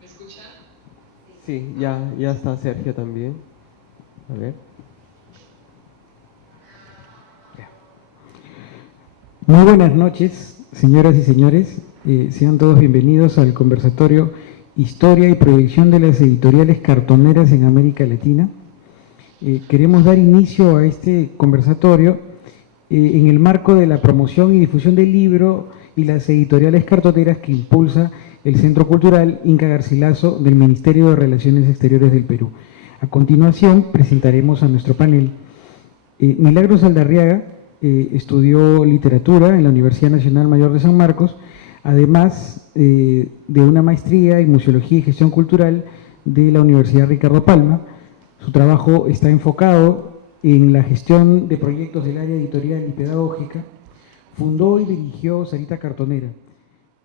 ¿Me escuchan? Sí, ya está Sergio también. A ver. Muy buenas noches, señoras y señores. Sean todos bienvenidos al conversatorio Historia y Proyección de las Editoriales Cartoneras en América Latina. Queremos dar inicio a este conversatorio en el marco de la promoción y difusión del libro y las editoriales cartoneras que impulsa el Centro Cultural Inca Garcilaso del Ministerio de Relaciones Exteriores del Perú. A continuación presentaremos a nuestro panel. Milagros Aldarriaga estudió literatura en la Universidad Nacional Mayor de San Marcos, además de una maestría en Museología y Gestión Cultural de la Universidad Ricardo Palma. Su trabajo está enfocado en la gestión de proyectos del área editorial y pedagógica. Fundó y dirigió Sarita Cartonera.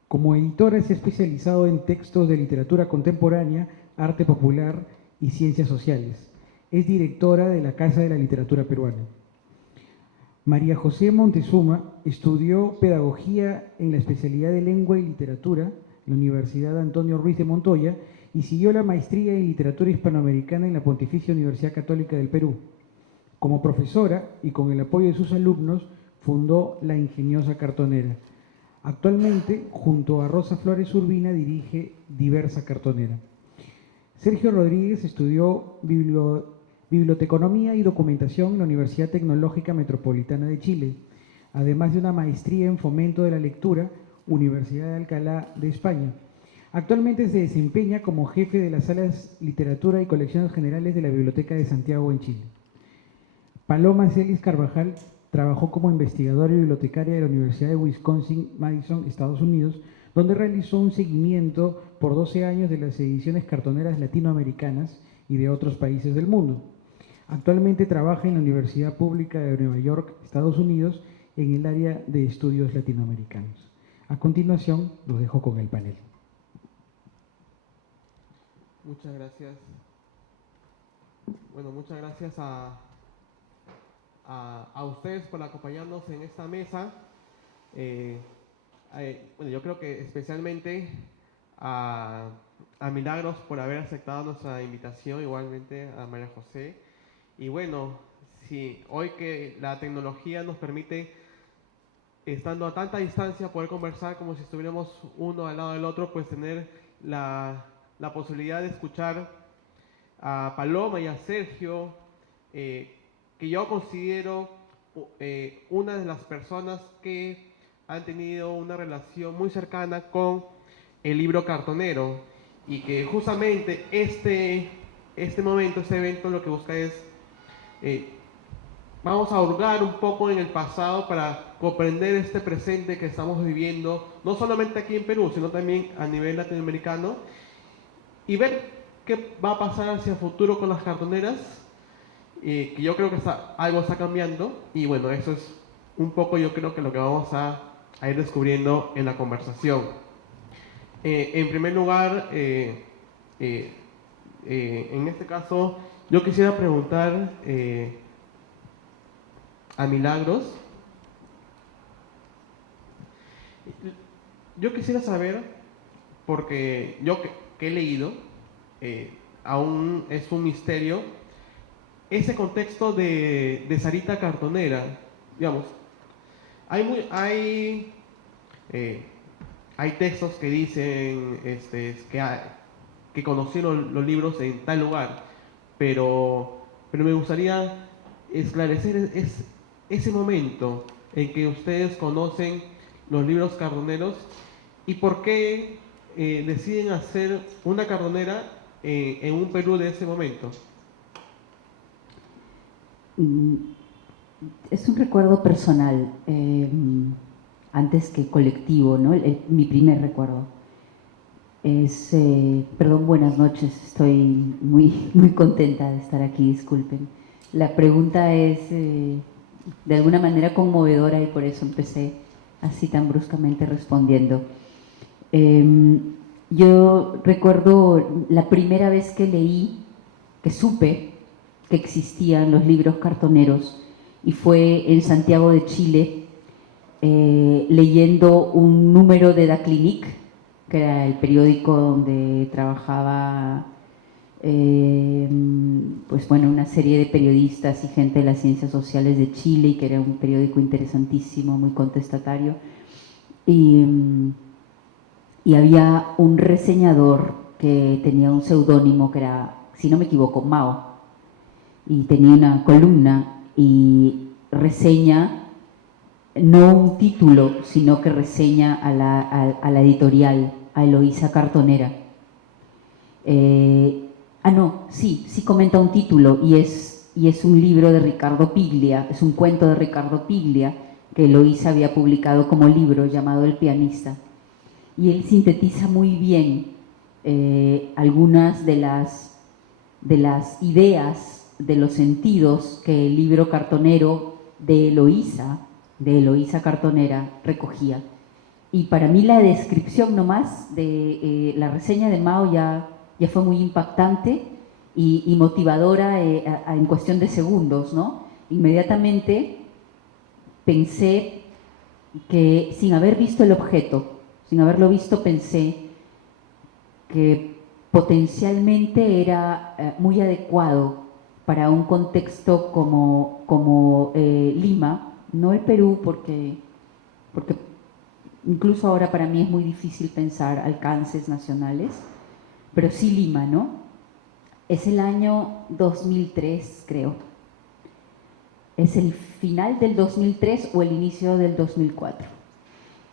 Como editora se ha especializado en textos de literatura contemporánea, arte popular y ciencias sociales. Es directora de la Casa de la Literatura Peruana. María José Montezuma estudió Pedagogía en la especialidad de Lengua y Literatura en la Universidad Antonio Ruiz de Montoya y siguió la maestría en Literatura Hispanoamericana en la Pontificia Universidad Católica del Perú. Como profesora y con el apoyo de sus alumnos, fundó La Ingeniosa Cartonera. Actualmente, junto a Rosa Flores Urbina, dirige Diversa Cartonera. Sergio Rodríguez estudió Biblioteconomía y Documentación en la Universidad Tecnológica Metropolitana de Chile, además de una maestría en Fomento de la Lectura, Universidad de Alcalá de España. Actualmente se desempeña como jefe de las salas Literatura y Colecciones Generales de la Biblioteca de Santiago en Chile. Paloma Celis Carvajal trabajó como investigadora y bibliotecaria de la Universidad de Wisconsin-Madison, Estados Unidos, donde realizó un seguimiento por 12 años de las ediciones cartoneras latinoamericanas y de otros países del mundo. Actualmente trabaja en la Universidad Pública de Nueva York, Estados Unidos, en el área de estudios latinoamericanos. A continuación, los dejo con el panel. Muchas gracias. Bueno, muchas gracias a ustedes por acompañarnos en esta mesa. Bueno, yo creo que especialmente a Milagros por haber aceptado nuestra invitación, igualmente a María José. Y bueno, sí, hoy que la tecnología nos permite, estando a tanta distancia, poder conversar como si estuviéramos uno al lado del otro, pues tener la posibilidad de escuchar a Paloma y a Sergio, que yo considero una de las personas que han tenido una relación muy cercana con el libro cartonero, y que justamente este momento, este evento, lo que busca es vamos a hurgar un poco en el pasado para comprender este presente que estamos viviendo, no solamente aquí en Perú, sino también a nivel latinoamericano, y ver qué va a pasar hacia el futuro con las cartoneras, que yo creo que algo está cambiando. Y bueno, eso es un poco, yo creo que lo que vamos a ir descubriendo en la conversación. En primer lugar, en este caso, yo quisiera preguntar a Milagros. Yo quisiera saber, porque yo que he leído, aún es un misterio, ese contexto de Sarita Cartonera. Digamos, hay textos que dicen que conocieron los libros en tal lugar, pero me gustaría esclarecer ese momento en que ustedes conocen los libros cartoneros y por qué deciden hacer una cartonera en un Perú de ese momento. Es un recuerdo personal, antes que colectivo, ¿no? Mi primer recuerdo. Perdón, buenas noches, estoy muy contenta de estar aquí, disculpen. La pregunta es de alguna manera conmovedora y por eso empecé así tan bruscamente respondiendo. Yo recuerdo la primera vez que leí, que supe que existían los libros cartoneros, y fue en Santiago de Chile, leyendo un número de Da Clinique, que era el periódico donde trabajaba pues bueno, una serie de periodistas y gente de las ciencias sociales de Chile, y que era un periódico interesantísimo, muy contestatario. Y había un reseñador que tenía un seudónimo que era, si no me equivoco, Mao, y tenía una columna y reseña no un título, sino que reseña a la editorial, a Eloísa Cartonera. Sí comenta un título, y es un libro de Ricardo Piglia, es un cuento de Ricardo Piglia que Eloísa había publicado como libro, llamado El pianista. Y él sintetiza muy bien algunas de las ideas, de los sentidos que el libro cartonero de Eloísa Cartonera recogía. Y para mí la descripción nomás de la reseña de Mao ya fue muy impactante y motivadora en cuestión de segundos, ¿no? Inmediatamente pensé que, sin haber visto el objeto, sin haberlo visto, pensé que potencialmente era muy adecuado para un contexto como Lima, no el Perú, porque incluso ahora para mí es muy difícil pensar alcances nacionales, pero sí Lima, ¿no? Es el año 2003, creo. Es el final del 2003 o el inicio del 2004.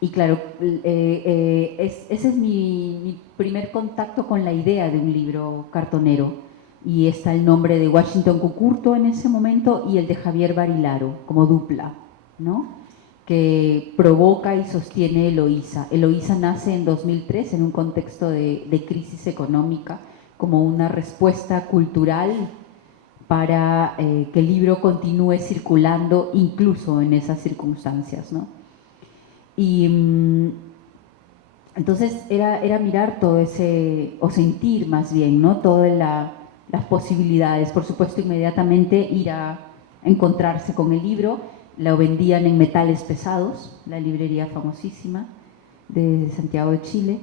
Y claro, ese es mi primer contacto con la idea de un libro cartonero. Y está el nombre de Washington Cucurto en ese momento y el de Javier Barilaro, como dupla, ¿no? Que provoca y sostiene Eloísa. Eloísa nace en 2003 en un contexto de crisis económica, como una respuesta cultural para que el libro continúe circulando incluso en esas circunstancias, ¿no? Y entonces era mirar todo ese, o sentir más bien, ¿no? Todas las posibilidades. Por supuesto, inmediatamente ir a encontrarse con el libro. Lo vendían en Metales Pesados, la librería famosísima de Santiago de Chile,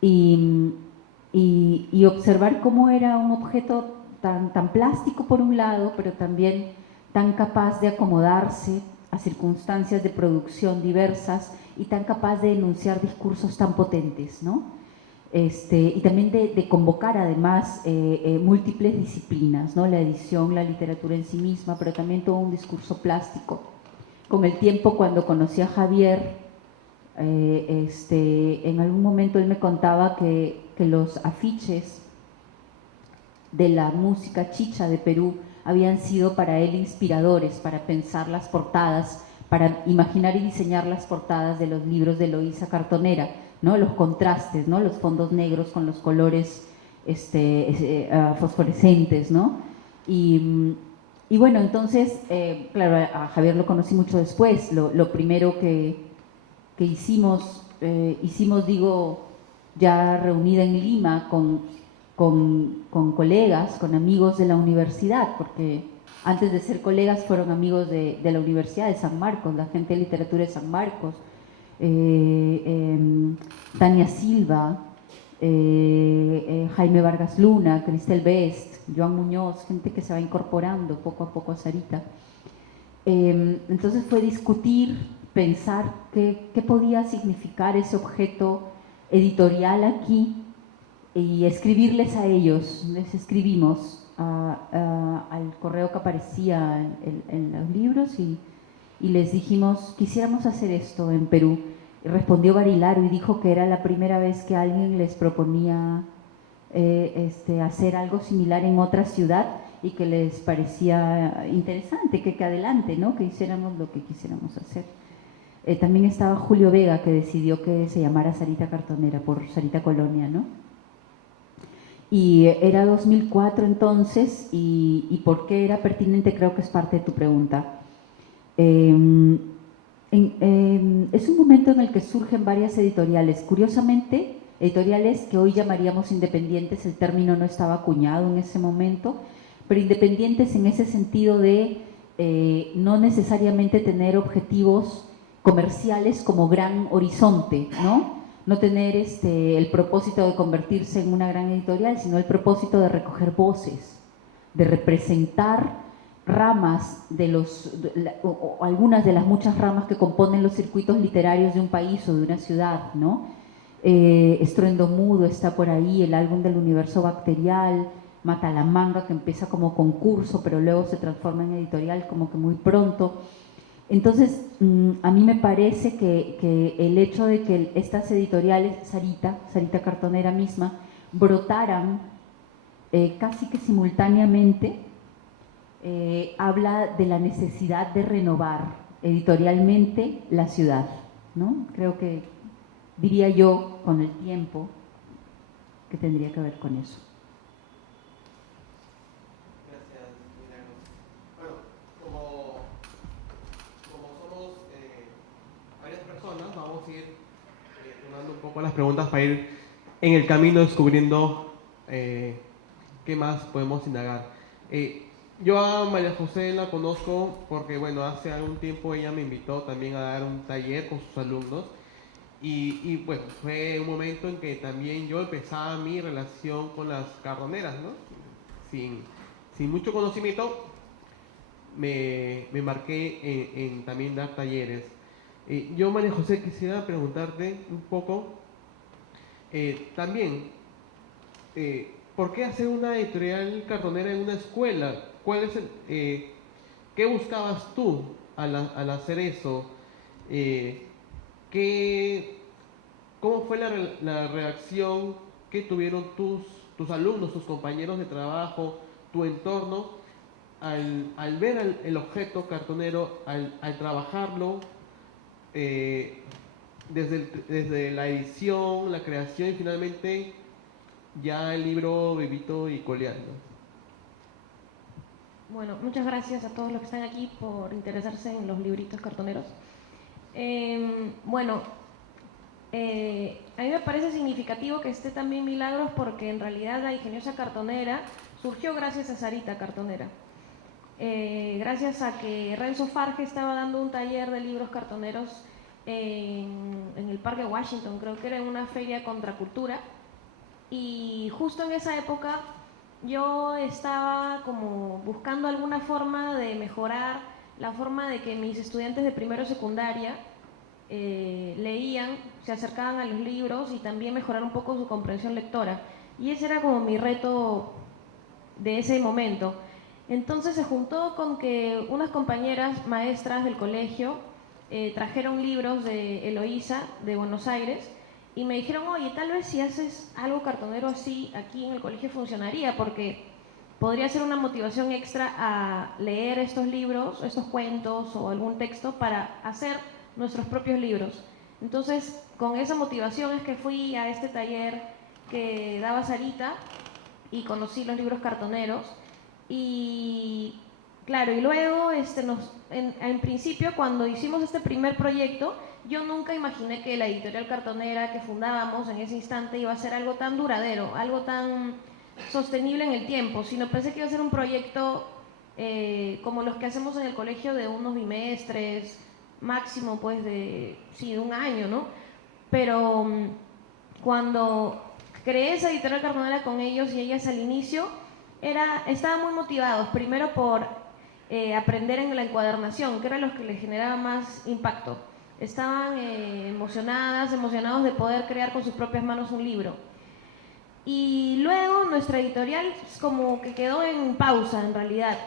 y observar cómo era un objeto tan plástico por un lado, pero también tan capaz de acomodarse a circunstancias de producción diversas y tan capaz de enunciar discursos tan potentes, ¿no? Y también de convocar además múltiples disciplinas, ¿no? La edición, la literatura en sí misma, pero también todo un discurso plástico. Con el tiempo, cuando conocí a Javier, en algún momento él me contaba que los afiches de la música chicha de Perú habían sido para él inspiradores para pensar las portadas, para imaginar y diseñar las portadas de los libros de Eloísa Cartonera, ¿no? Los contrastes, ¿no? Los fondos negros con los colores fosforescentes, ¿no? Y bueno, entonces, claro, a Javier lo conocí mucho después. Lo primero que hicimos, digo, ya reunida en Lima con colegas, con amigos de la universidad, porque antes de ser colegas fueron amigos de la Universidad de San Marcos, la gente de literatura de San Marcos, Tania Silva, Jaime Vargas Luna, Cristel Best, Joan Muñoz, gente que se va incorporando poco a poco a Sarita. Entonces fue discutir, pensar qué podía significar ese objeto editorial aquí, y escribirles a ellos. Les escribimos al correo que aparecía en los libros y les dijimos, quisiéramos hacer esto en Perú. Y respondió Barilaro y dijo que era la primera vez que alguien les proponía hacer algo similar en otra ciudad y que les parecía interesante, que adelante, ¿no? Que hiciéramos lo que quisiéramos hacer. También estaba Julio Vega, que decidió que se llamara Sarita Cartonera por Sarita Colonia, ¿no? Y era 2004 entonces, y ¿por qué era pertinente? Creo que es parte de tu pregunta. Es un momento en el que surgen varias editoriales. Curiosamente, editoriales que hoy llamaríamos independientes, el término no estaba acuñado en ese momento, pero independientes en ese sentido de no necesariamente tener objetivos comerciales como gran horizonte, ¿no? No tener el propósito de convertirse en una gran editorial, sino el propósito de recoger voces, de representar ramas o algunas de las muchas ramas que componen los circuitos literarios de un país o de una ciudad, ¿no? Estruendo Mudo está por ahí, el álbum del universo bacterial, Matalamanga, que empieza como concurso, pero luego se transforma en editorial como que muy pronto. Entonces, a mí me parece que el hecho de que estas editoriales, Sarita Cartonera misma, brotaran casi que simultáneamente, habla de la necesidad de renovar editorialmente la ciudad, ¿no? Creo que, diría yo, con el tiempo, que tendría que ver con eso. Gracias, Milagros. Bueno, como somos varias personas, vamos a ir tomando un poco las preguntas para ir en el camino descubriendo qué más podemos indagar. Yo a María José la conozco porque, bueno, hace algún tiempo ella me invitó también a dar un taller con sus alumnos y bueno, fue un momento en que también yo empezaba mi relación con las cartoneras, ¿no? Sin mucho conocimiento, me marqué en también dar talleres. Yo, María José, quisiera preguntarte un poco también, ¿por qué hacer una editorial cartonera en una escuela? ¿Cuál es ¿qué buscabas tú al hacer eso? ¿Cómo fue la reacción que tuvieron tus alumnos, tus compañeros de trabajo, tu entorno, al ver el objeto cartonero, al trabajarlo desde la edición, la creación y finalmente ya el libro vivito y coleando? Bueno, muchas gracias a todos los que están aquí por interesarse en los libritos cartoneros. Bueno, a mí me parece significativo que esté también Milagros porque en realidad la ingeniosa cartonera surgió gracias a Sarita Cartonera. Gracias a que Renzo Farge estaba dando un taller de libros cartoneros en el Parque Washington, creo que era en una feria contracultura, y justo en esa época yo estaba como buscando alguna forma de mejorar la forma de que mis estudiantes de primero y secundaria leían, se acercaban a los libros y también mejorar un poco su comprensión lectora. Y ese era como mi reto de ese momento. Entonces se juntó con que unas compañeras maestras del colegio trajeron libros de Eloísa de Buenos Aires y me dijeron, oye, tal vez si haces algo cartonero así aquí en el colegio funcionaría, porque podría ser una motivación extra a leer estos libros, estos cuentos o algún texto para hacer nuestros propios libros. Entonces, con esa motivación es que fui a este taller que daba Sarita y conocí los libros cartoneros. Y claro, y luego en principio cuando hicimos este primer proyecto, yo nunca imaginé que la editorial cartonera que fundábamos en ese instante iba a ser algo tan duradero, algo tan sostenible en el tiempo, sino pensé que iba a ser un proyecto como los que hacemos en el colegio de unos bimestres, máximo pues de un año, ¿no? Pero cuando creé esa editorial cartonera con ellos y ellas al inicio, estaban muy motivados, primero por aprender en la encuadernación, que era lo que les generaba más impacto. Estaban emocionados de poder crear con sus propias manos un libro. Y luego nuestra editorial como que quedó en pausa en realidad,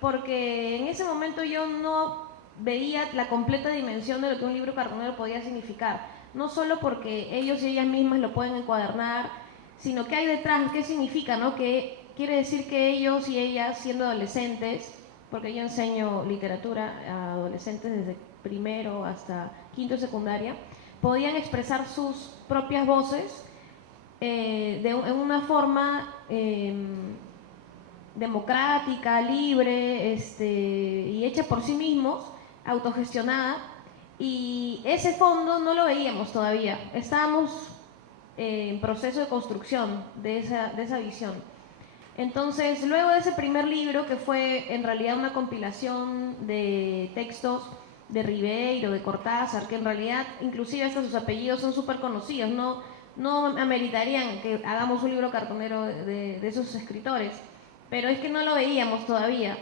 porque en ese momento yo no veía la completa dimensión de lo que un libro cartonero podía significar, no solo porque ellos y ellas mismas lo pueden encuadernar, sino que hay detrás, qué significa, ¿no? Que quiere decir que ellos y ellas, siendo adolescentes, porque yo enseño literatura a adolescentes desde primero hasta quinto y secundaria, podían expresar sus propias voces en una forma democrática, libre y hecha por sí mismos, autogestionada, y ese fondo no lo veíamos todavía, estábamos en proceso de construcción de esa visión. Entonces, luego de ese primer libro, que fue en realidad una compilación de textos de Ribeiro, de Cortázar, que en realidad inclusive hasta sus apellidos son súper conocidos, no ameritarían que hagamos un libro cartonero de esos escritores, pero es que no lo veíamos todavía,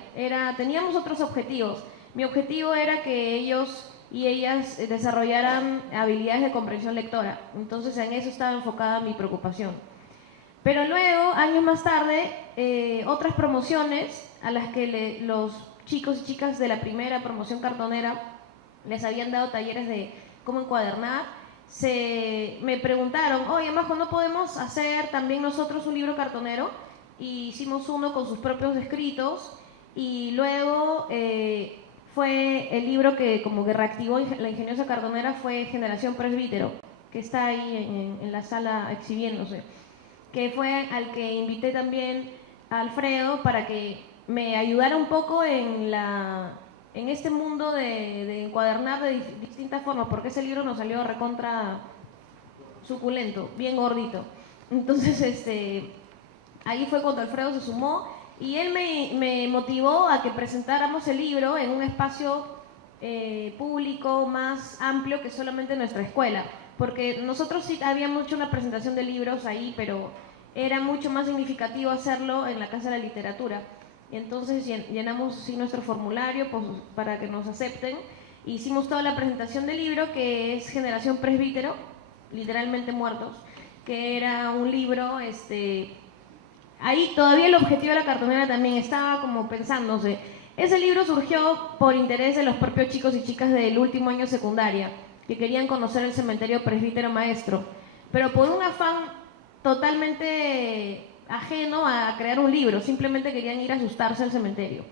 teníamos otros objetivos. Mi objetivo era que ellos y ellas desarrollaran habilidades de comprensión lectora, entonces en eso estaba enfocada mi preocupación. Pero luego, años más tarde, otras promociones a las que los chicos y chicas de la primera promoción cartonera les habían dado talleres de cómo encuadernar, me preguntaron, oye Majo, ¿no podemos hacer también nosotros un libro cartonero? Y hicimos uno con sus propios escritos, y luego fue el libro que como que reactivó la ingeniosa cartonera, fue Generación Presbítero, que está ahí en la sala exhibiéndose, que fue al que invité también a Alfredo para que me ayudara un poco en este mundo de encuadernar de distintas formas, porque ese libro nos salió recontra suculento, bien gordito. Entonces, ahí fue cuando Alfredo se sumó y él me motivó a que presentáramos el libro en un espacio público más amplio que solamente nuestra escuela, porque nosotros sí habíamos hecho una presentación de libros ahí, pero era mucho más significativo hacerlo en la Casa de la Literatura. Y entonces llenamos sí, nuestro formulario pues, para que nos acepten. Hicimos toda la presentación del libro, que es Generación Presbítero, literalmente muertos, que era un libro, ahí todavía el objetivo de la cartonera también estaba como pensándose. Ese libro surgió por interés de los propios chicos y chicas del último año de secundaria, que querían conocer el cementerio Presbítero Maestro, pero por un afán totalmente ajeno a crear un libro, simplemente querían ir a asustarse al cementerio.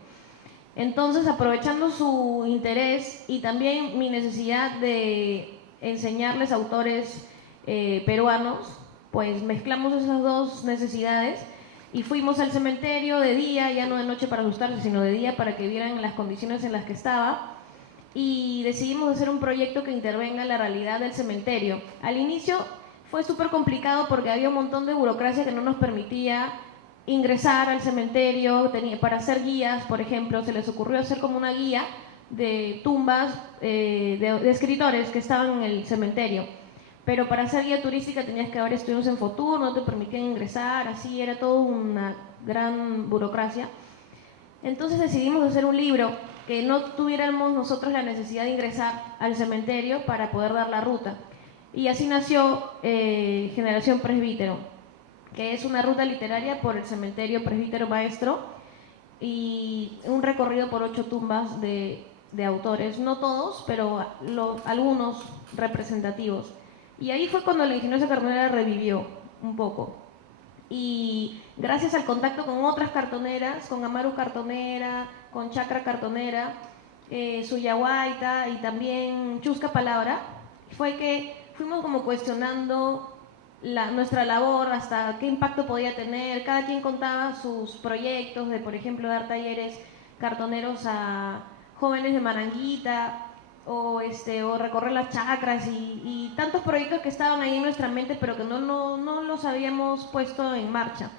Entonces, aprovechando su interés y también mi necesidad de enseñarles autores peruanos, pues mezclamos esas dos necesidades y fuimos al cementerio de día, ya no de noche para asustarse, sino de día para que vieran las condiciones en las que estaba, y decidimos hacer un proyecto que intervenga en la realidad del cementerio. Al inicio fue súper complicado porque había un montón de burocracia que no nos permitía ingresar al cementerio. Para hacer guías, por ejemplo, se les ocurrió hacer como una guía de tumbas de escritores que estaban en el cementerio. Pero para hacer guía turística tenías que haber estudios en Fotur, no te permitían ingresar, así era toda una gran burocracia. Entonces decidimos hacer un libro que no tuviéramos nosotros la necesidad de ingresar al cementerio para poder dar la ruta. Y así nació Generación Presbítero, que es una ruta literaria por el cementerio Presbítero Maestro y un recorrido por 8 tumbas de autores, no todos, pero algunos representativos. Y ahí fue cuando la ingeniosa cartonera revivió un poco. Y gracias al contacto con otras cartoneras, con Amaru Cartonera, con Chacra Cartonera, Suyahuaita y también Chusca Palabra, fue que fuimos como cuestionando nuestra labor, hasta qué impacto podía tener. Cada quien contaba sus proyectos de, por ejemplo, dar talleres cartoneros a jóvenes de Maranguita o recorrer las chacras y tantos proyectos que estaban ahí en nuestra mente pero que no los habíamos puesto en marcha.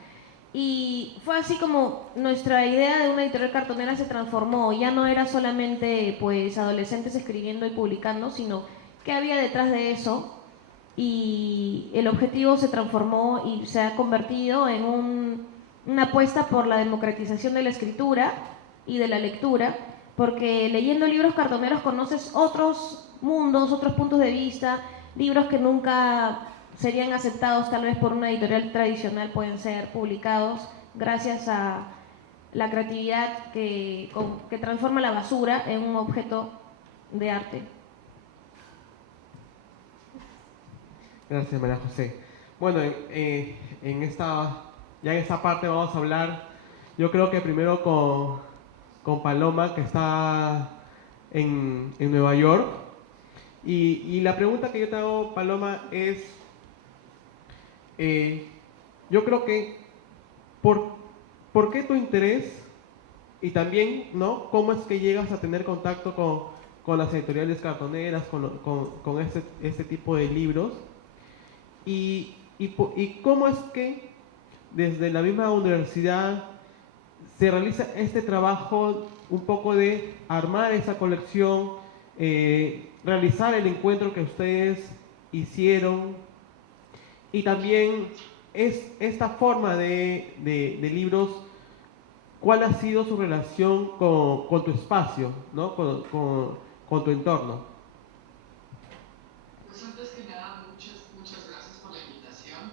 Y fue así como nuestra idea de una editorial cartonera se transformó. Ya no era solamente pues adolescentes escribiendo y publicando, sino qué había detrás de eso, y el objetivo se transformó y se ha convertido en una apuesta por la democratización de la escritura y de la lectura, porque leyendo libros cartoneros conoces otros mundos, otros puntos de vista, libros que nunca serían aceptados tal vez por una editorial tradicional pueden ser publicados gracias a la creatividad que transforma la basura en un objeto de arte. Gracias, María José. Bueno, en esta parte vamos a hablar, yo creo que primero con Paloma, que está en Nueva York. Y la pregunta que yo te hago, Paloma, es, yo creo que, ¿por qué tu interés? Y también, ¿no? ¿Cómo es que llegas a tener contacto con las editoriales cartoneras, con este tipo de libros? Y cómo es que desde la misma universidad se realiza este trabajo un poco de armar esa colección, realizar el encuentro que ustedes hicieron, y también esta forma de libros, ¿cuál ha sido su relación con tu espacio, ¿no? con tu entorno? Pues antes que nada, muchas gracias por la invitación.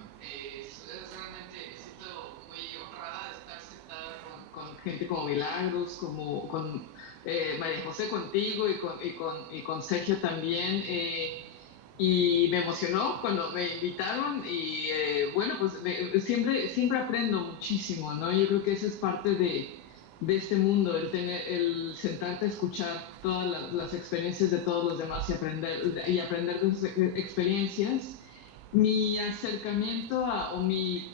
Realmente me siento muy honrada de estar sentada con gente como Milagros, con María José, contigo y con Sergio también. Y me emocionó cuando me invitaron y bueno, pues siempre aprendo muchísimo, ¿no? Yo creo que esa es parte de este mundo, el sentarte a escuchar todas las experiencias de todos los demás y aprender de sus experiencias. Mi acercamiento mi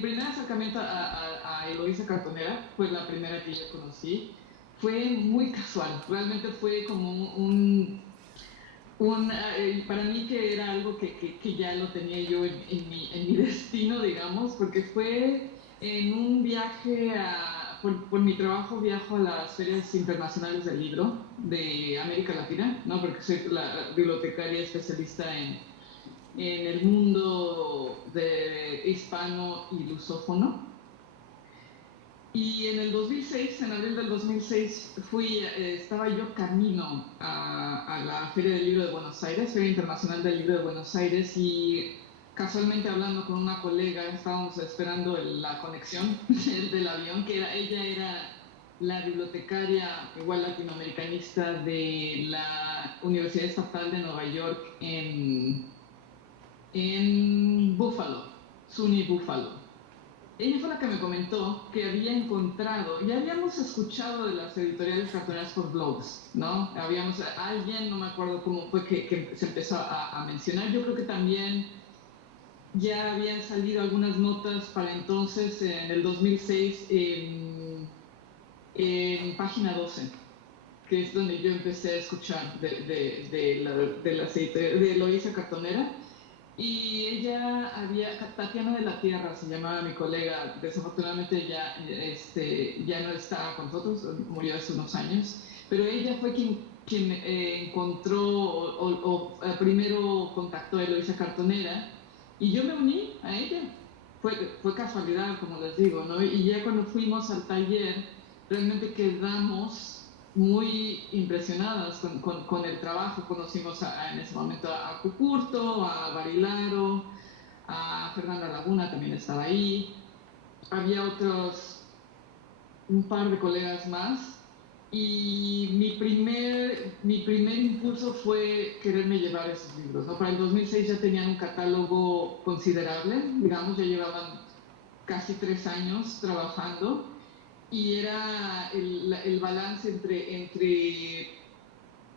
primer acercamiento a Eloísa Cartonera fue la primera que yo conocí. Fue muy casual, realmente fue como para mí que era algo que ya lo tenía yo en mi destino, digamos, porque fue en un viaje por mi trabajo viajo a las ferias internacionales del libro de América Latina, ¿no? Porque soy la bibliotecaria especialista en el mundo de hispano y lusófono. Y en el 2006, en abril del 2006, estaba yo camino a la Feria del Libro de Buenos Aires, Feria Internacional del Libro de Buenos Aires, y casualmente hablando con una colega, estábamos esperando la conexión del avión, ella era la bibliotecaria, igual latinoamericanista, de la Universidad Estatal de Nueva York en Buffalo, SUNY Buffalo. Ella fue la que me comentó que había encontrado, ya habíamos escuchado de las editoriales cartoneras por blogs, ¿no? Alguien, no me acuerdo cómo fue que se empezó a mencionar. Yo creo que también ya habían salido algunas notas para entonces, en el 2006, en Página 12, que es donde yo empecé a escuchar de Eloísa Cartonera. Y ella Tatiana de la Tierra se llamaba mi colega, desafortunadamente ya no está con nosotros, murió hace unos años, pero ella fue quien encontró o primero contactó a Eloísa Cartonera y yo me uní a ella. Fue casualidad, como les digo, ¿no? Y ya cuando fuimos al taller, realmente quedamos muy impresionadas con el trabajo. Conocimos en ese momento a Cucurto, a Barilaro, a Fernanda Laguna también estaba ahí. Había un par de colegas más. Y mi primer impulso fue quererme llevar esos libros, ¿no? Para el 2006 ya tenían un catálogo considerable, digamos, ya llevaban casi 3 años trabajando. Y era el balance entre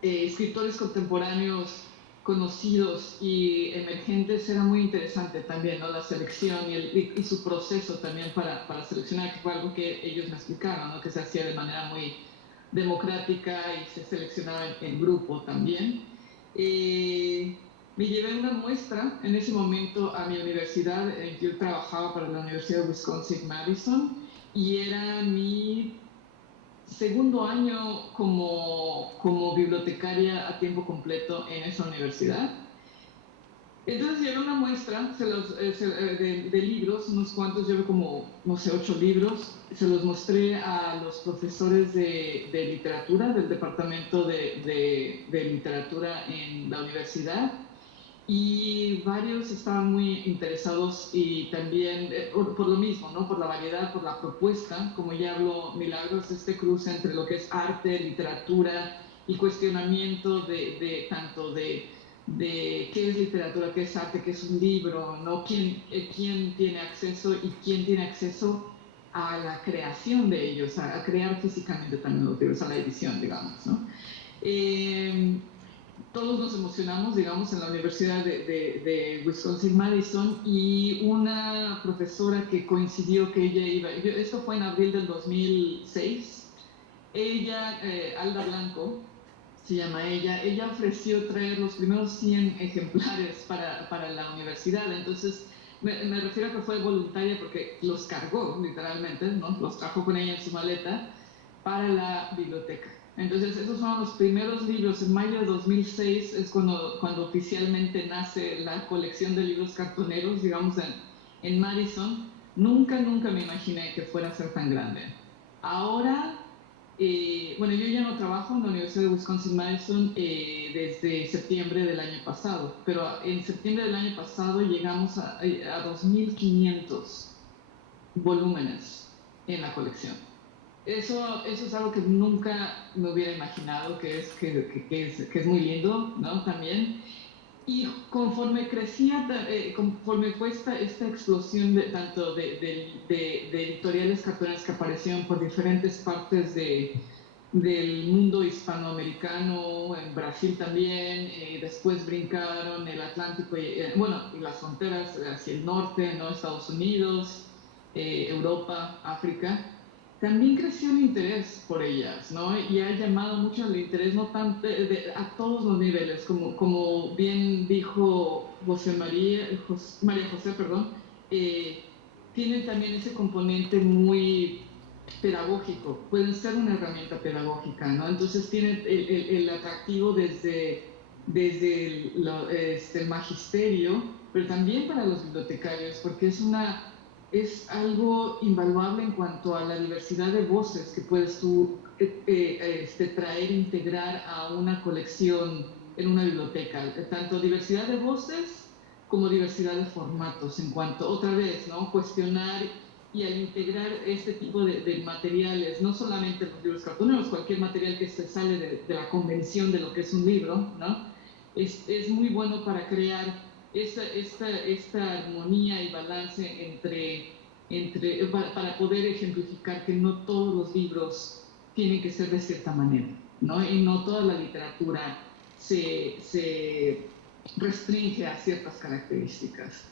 escritores contemporáneos conocidos y emergentes era muy interesante también, ¿no? La selección y su proceso también para seleccionar, que fue algo que ellos me explicaron, ¿no? Que se hacía de manera muy democrática y se seleccionaba en grupo también. Me llevé una muestra en ese momento a mi universidad. Yo trabajaba para la Universidad de Wisconsin-Madison y era mi segundo año como bibliotecaria a tiempo completo en esa universidad. Entonces llevé una muestra de libros, unos cuantos, llevé como, no sé, 8 libros. Se los mostré a los profesores de literatura del departamento de literatura en la universidad. Y varios estaban muy interesados y también por lo mismo, ¿no? Por la variedad, por la propuesta, como ya habló Milagros, este cruce entre lo que es arte, literatura y cuestionamiento tanto de qué es literatura, qué es arte, qué es un libro, ¿no? ¿Quién tiene acceso y quién tiene acceso a la creación de ellos, a crear físicamente también los libros, a la edición, digamos, ¿no? Todos nos emocionamos, digamos, en la Universidad de Wisconsin-Madison, y una profesora que coincidió que ella iba, esto fue en abril del 2006, ella, Alda Blanco, se llama ella ofreció traer los primeros 100 ejemplares para la universidad. Entonces, me refiero a que fue voluntaria porque los cargó, literalmente, ¿no? Los trajo con ella en su maleta para la biblioteca. Entonces, esos fueron los primeros libros. En mayo de 2006 es cuando oficialmente nace la colección de libros cartoneros, digamos, en Madison. Nunca me imaginé que fuera a ser tan grande. Ahora, bueno, yo ya no trabajo en la Universidad de Wisconsin-Madison desde septiembre del año pasado, pero en septiembre del año pasado llegamos a 2.500 volúmenes en la colección. Eso es algo que nunca me hubiera imaginado, que es muy lindo, ¿no? También. Y conforme crecía, conforme fue esta explosión tanto de editoriales cartoneras que aparecieron por diferentes partes del mundo hispanoamericano, en Brasil también, después brincaron el Atlántico, y las fronteras hacia el norte, ¿no? Estados Unidos, Europa, África. También creció el interés por ellas, ¿no? Y ha llamado mucho el interés, no tanto a todos los niveles, como bien dijo María José, perdón, tienen también ese componente muy pedagógico, pueden ser una herramienta pedagógica, ¿no? Entonces tienen el atractivo desde el magisterio, pero también para los bibliotecarios, porque es algo invaluable en cuanto a la diversidad de voces que puedes tú traer e integrar a una colección en una biblioteca. Tanto diversidad de voces como diversidad de formatos, en cuanto, otra vez, ¿no? Cuestionar y al integrar este tipo de materiales, no solamente los libros cartoneros, cualquier material que se sale de la convención de lo que es un libro, ¿no? Es muy bueno para crear esta armonía y balance para poder ejemplificar que no todos los libros tienen que ser de cierta manera, ¿no? Y no toda la literatura se restringe a ciertas características.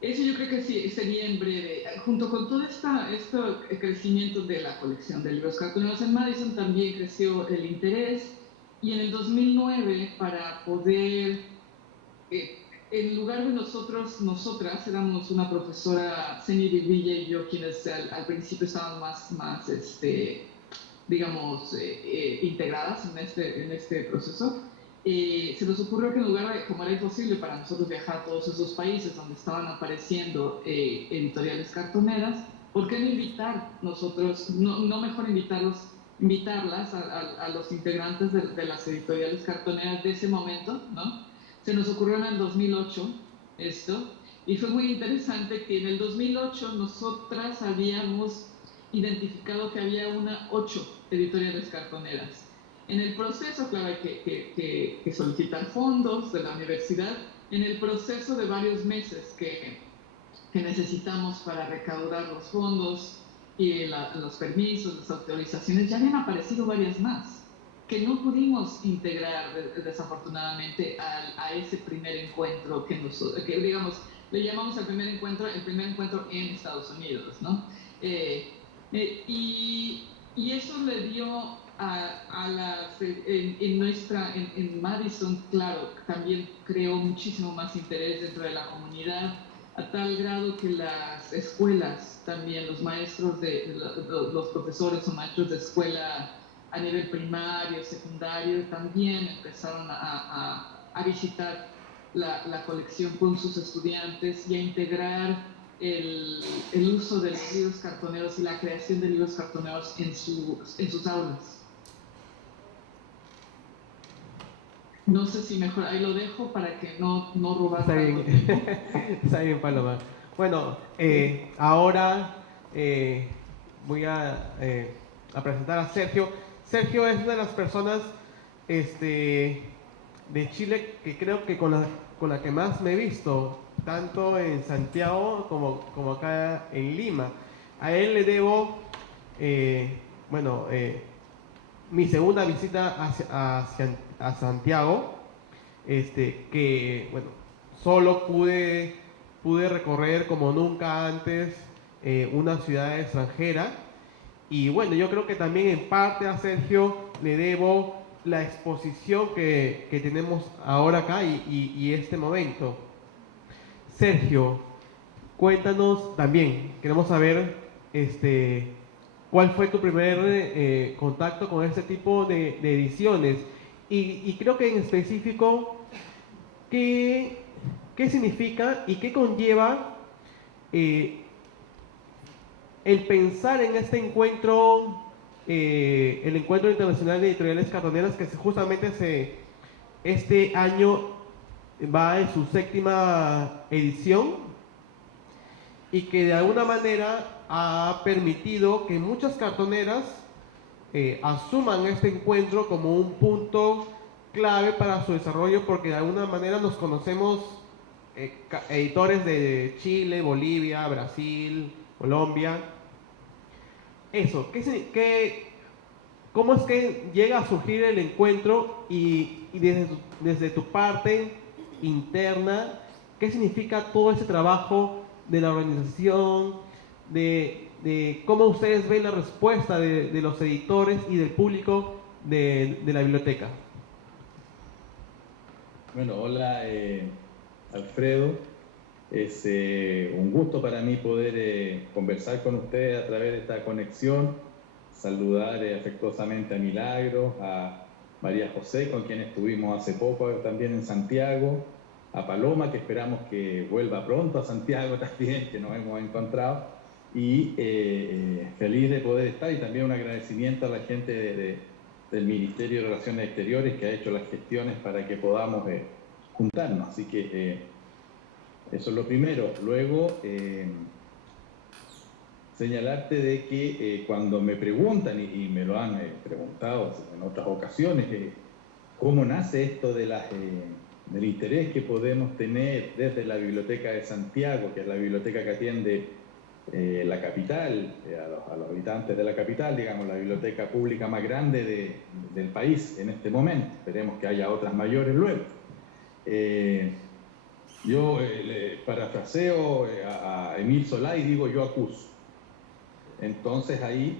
Eso yo creo que sí, sería en breve. Junto con todo este crecimiento de la colección de libros cartoneros en Madison, también creció el interés, y en el 2009, para poder en lugar de nosotras éramos una profesora, Seni Villa y yo, quienes al principio estaban más digamos, integradas en este proceso. Se nos ocurrió que en lugar de, como era imposible para nosotros viajar a todos esos países donde estaban apareciendo editoriales cartoneras, ¿por qué no invitar nosotros, no mejor invitarlas a los integrantes de las editoriales cartoneras de ese momento, ¿no? Se nos ocurrió en el 2008 esto, y fue muy interesante que en el 2008 nosotras habíamos identificado que había 8 editoriales cartoneras. En el proceso, claro, hay que solicitar fondos de la universidad, en el proceso de varios meses que necesitamos para recaudar los fondos y los permisos, las autorizaciones, ya habían aparecido varias más que no pudimos integrar desafortunadamente a ese primer encuentro que digamos, le llamamos el primer encuentro en Estados Unidos, ¿no? Y eso le dio en Madison, claro, también creó muchísimo más interés dentro de la comunidad, a tal grado que las escuelas también, los maestros, los profesores o maestros de escuela a nivel primario, secundario, también empezaron a visitar la colección con sus estudiantes y a integrar el uso de los libros cartoneros y la creación de libros cartoneros en sus aulas. No sé si mejor ahí lo dejo para que no robar tanto tiempo. Está bien, Paloma. Bueno, ahora voy a presentar a Sergio. Sergio es una de las personas de Chile que creo que con la que más me he visto, tanto en Santiago como acá en Lima. A él le debo, mi segunda visita a Santiago, que, bueno, solo pude recorrer como nunca antes una ciudad extranjera. Y bueno, yo creo que también en parte a Sergio le debo la exposición que tenemos ahora acá y este momento. Sergio, cuéntanos también, queremos saber ¿cuál fue tu primer contacto con este tipo de ediciones? Y creo que en específico, ¿qué significa y qué conlleva el pensar en este encuentro, el Encuentro Internacional de Editoriales Cartoneras, que justamente este año va en su 7ª edición y que de alguna manera ha permitido que muchas cartoneras asuman este encuentro como un punto clave para su desarrollo, porque de alguna manera nos conocemos editores de Chile, Bolivia, Brasil, Colombia. Eso, ¿cómo es que llega a surgir el encuentro y desde tu parte interna, qué significa todo ese trabajo de la organización, de cómo ustedes ven la respuesta de los editores y del público de la biblioteca? Bueno, hola Alfredo, es un gusto para mí poder conversar con ustedes a través de esta conexión, saludar afectuosamente a Milagros, a María José, con quien estuvimos hace poco también en Santiago, a Paloma, que esperamos que vuelva pronto a Santiago también, que nos hemos encontrado, y feliz de poder estar, y también un agradecimiento a la gente del Ministerio de Relaciones Exteriores que ha hecho las gestiones para que podamos juntarnos. Así que eso es lo primero. Luego, señalarte de que cuando me preguntan, y me lo han preguntado en otras ocasiones, cómo nace esto de del interés que podemos tener desde la Biblioteca de Santiago, que es la biblioteca que atiende la capital, a los habitantes de la capital, digamos, la biblioteca pública más grande del país en este momento. Esperemos que haya otras mayores luego. Yo parafraseo a Emil Solá y digo: yo acuso. Entonces ahí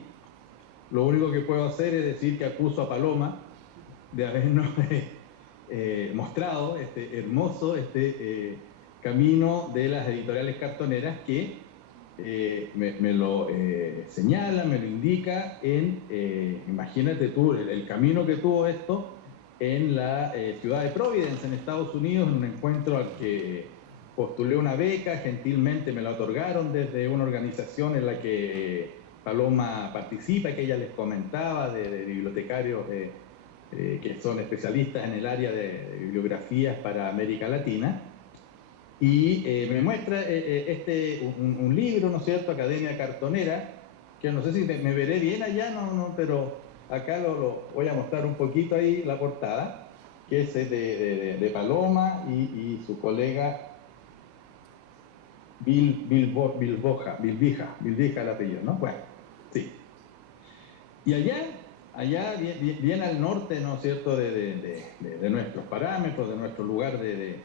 lo único que puedo hacer es decir que acuso a Paloma de habernos mostrado este hermoso camino de las editoriales cartoneras, que me lo señala, me lo indica imagínate tú el camino que tuvo esto en la ciudad de Providence, en Estados Unidos, en un encuentro al que postulé una beca, gentilmente me la otorgaron desde una organización en la que Paloma participa, que ella les comentaba, de bibliotecarios que son especialistas en el área de bibliografías para América Latina. Y me muestra un libro, ¿no es cierto?, Academia Cartonera, que no sé si me veré bien allá, no, pero acá lo voy a mostrar un poquito ahí, la portada, que es de Paloma y su colega Bilvija el apellido, ¿no? Bueno, sí. Y allá bien al norte, ¿no es cierto?, de nuestros parámetros, de nuestro lugar de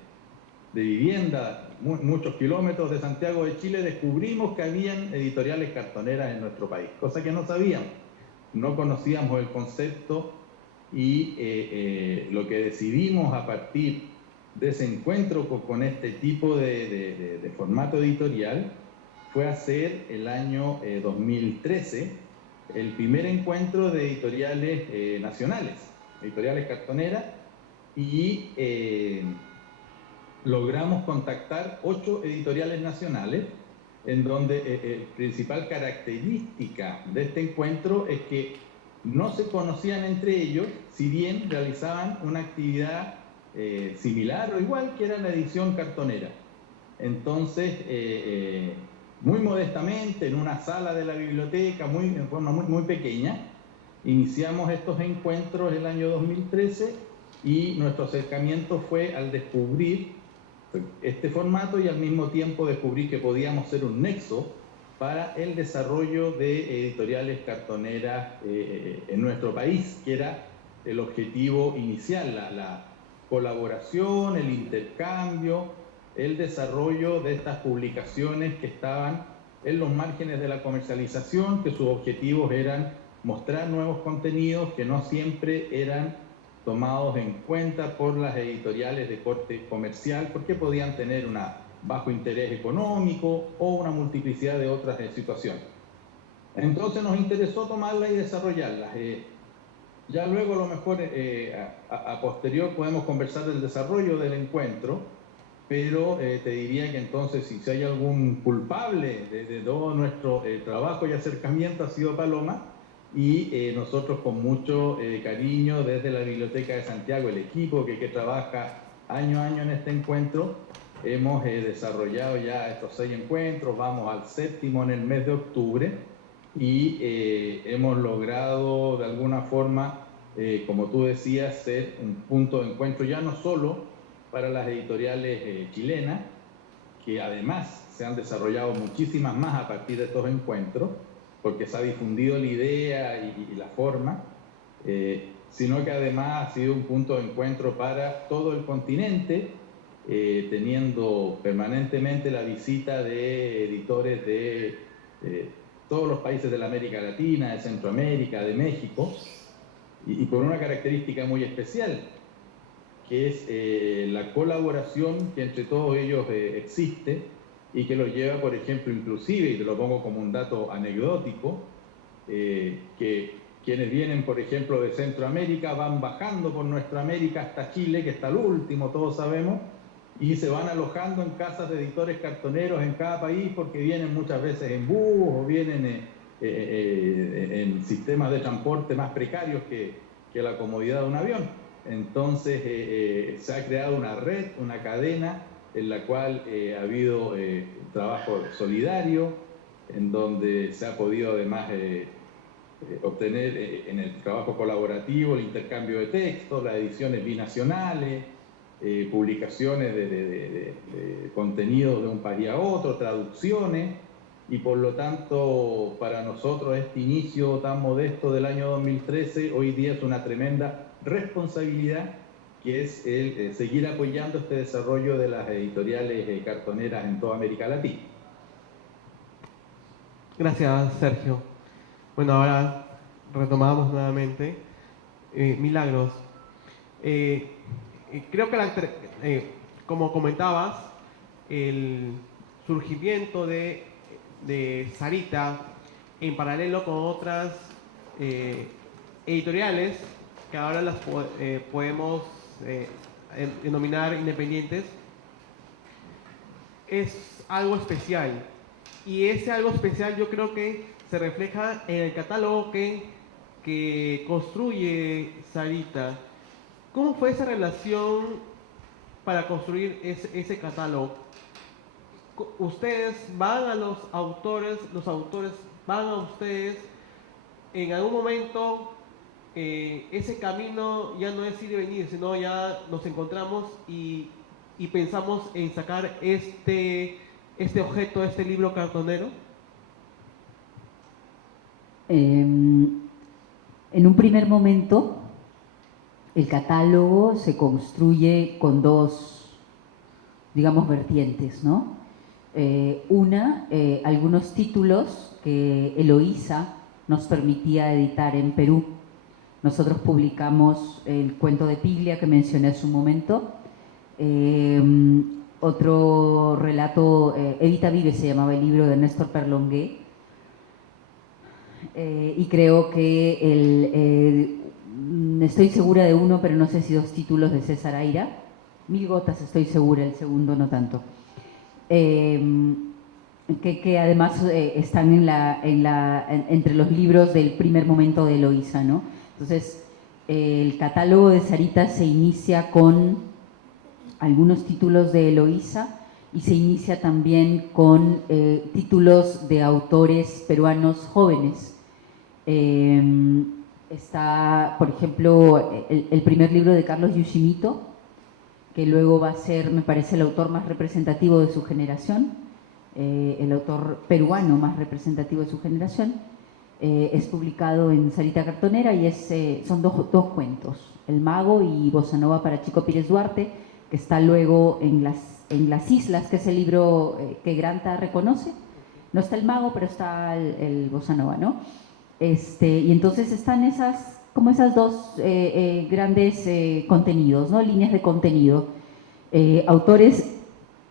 vivienda, muchos kilómetros de Santiago de Chile, descubrimos que habían editoriales cartoneras en nuestro país, cosa que no sabíamos, no conocíamos el concepto, y lo que decidimos a partir de ese encuentro con este tipo de formato editorial fue hacer el año 2013 el primer encuentro de editoriales nacionales, editoriales cartoneras, y logramos contactar 8 editoriales nacionales, en donde la principal característica de este encuentro es que no se conocían entre ellos, si bien realizaban una actividad similar o igual, que era la edición cartonera. Entonces, muy modestamente, en una sala de la biblioteca, en forma muy pequeña, iniciamos estos encuentros el año 2013, y nuestro acercamiento fue al descubrir este formato y al mismo tiempo descubrir que podíamos ser un nexo para el desarrollo de editoriales cartoneras en nuestro país, que era el objetivo inicial, la colaboración, el intercambio, el desarrollo de estas publicaciones que estaban en los márgenes de la comercialización, que sus objetivos eran mostrar nuevos contenidos que no siempre eran tomados en cuenta por las editoriales de corte comercial, porque podían tener un bajo interés económico o una multiplicidad de otras situaciones. Entonces nos interesó tomarla y desarrollarla. Ya luego a lo mejor a posterior podemos conversar del desarrollo del encuentro, pero te diría que entonces si hay algún culpable de todo nuestro trabajo y acercamiento ha sido Paloma, y nosotros con mucho cariño desde la Biblioteca de Santiago, el equipo que trabaja año a año en este encuentro, hemos desarrollado ya estos 6 encuentros, vamos al 7º en el mes de octubre, y hemos logrado de alguna forma, como tú decías, ser un punto de encuentro ya no solo para las editoriales chilenas, que además se han desarrollado muchísimas más a partir de estos encuentros, porque se ha difundido la idea y la forma, sino que además ha sido un punto de encuentro para todo el continente, teniendo permanentemente la visita de editores de todos los países de la América Latina, de Centroamérica, de México, y con una característica muy especial, que es la colaboración que entre todos ellos existe, y que los lleva, por ejemplo, inclusive, y te lo pongo como un dato anecdótico, que quienes vienen, por ejemplo, de Centroamérica van bajando por nuestra América hasta Chile, que está al último, todos sabemos, y se van alojando en casas de editores cartoneros en cada país, porque vienen muchas veces en bus o vienen en sistemas de transporte más precarios que la comodidad de un avión. Entonces se ha creado una red, una cadena en la cual ha habido trabajo solidario, en donde se ha podido además obtener en el trabajo colaborativo el intercambio de textos, las ediciones binacionales, publicaciones de contenidos de un país a otro, traducciones, y por lo tanto para nosotros este inicio tan modesto del año 2013 hoy día es una tremenda responsabilidad, que es el seguir apoyando este desarrollo de las editoriales cartoneras en toda América Latina. Gracias, Sergio. Bueno, ahora retomamos nuevamente. Milagros. Creo que, como comentabas, el surgimiento de Sarita en paralelo con otras editoriales que ahora las podemos denominar independientes, es algo especial, y ese algo especial yo creo que se refleja en el catálogo que construye Sarita. ¿Cómo fue esa relación para construir ese catálogo? ¿Ustedes van a los autores van a ustedes? En algún momento ese camino ya no es ir y venir, sino ya nos encontramos y pensamos en sacar este objeto, este libro cartonero. En un primer momento, el catálogo se construye con dos, digamos, vertientes, ¿no? Una, algunos títulos que Eloísa nos permitía editar en Perú. Nosotros publicamos el cuento de Piglia que mencioné hace un momento, otro relato, Evita Vive se llamaba el libro de Néstor Perlongué, y creo que estoy segura de uno, pero no sé si 2 títulos de César Aira, Mil gotas estoy segura, el segundo no tanto, que además están entre los libros del primer momento de Eloísa, ¿no? Entonces, el catálogo de Sarita se inicia con algunos títulos de Eloísa y se inicia también con títulos de autores peruanos jóvenes. Está, por ejemplo, el primer libro de Carlos Yushimito, que luego va a ser, me parece, el autor más representativo de su generación, el autor peruano más representativo de su generación. Es publicado en Sarita Cartonera y son dos cuentos, El Mago y Bossa Nova para Chico Pires Duarte, que está luego en las Islas, que es el libro que Granta reconoce. No está El Mago, pero está el Bossa Nova, ¿no? Y entonces están esas dos grandes contenidos, ¿no? Líneas de contenido. Autores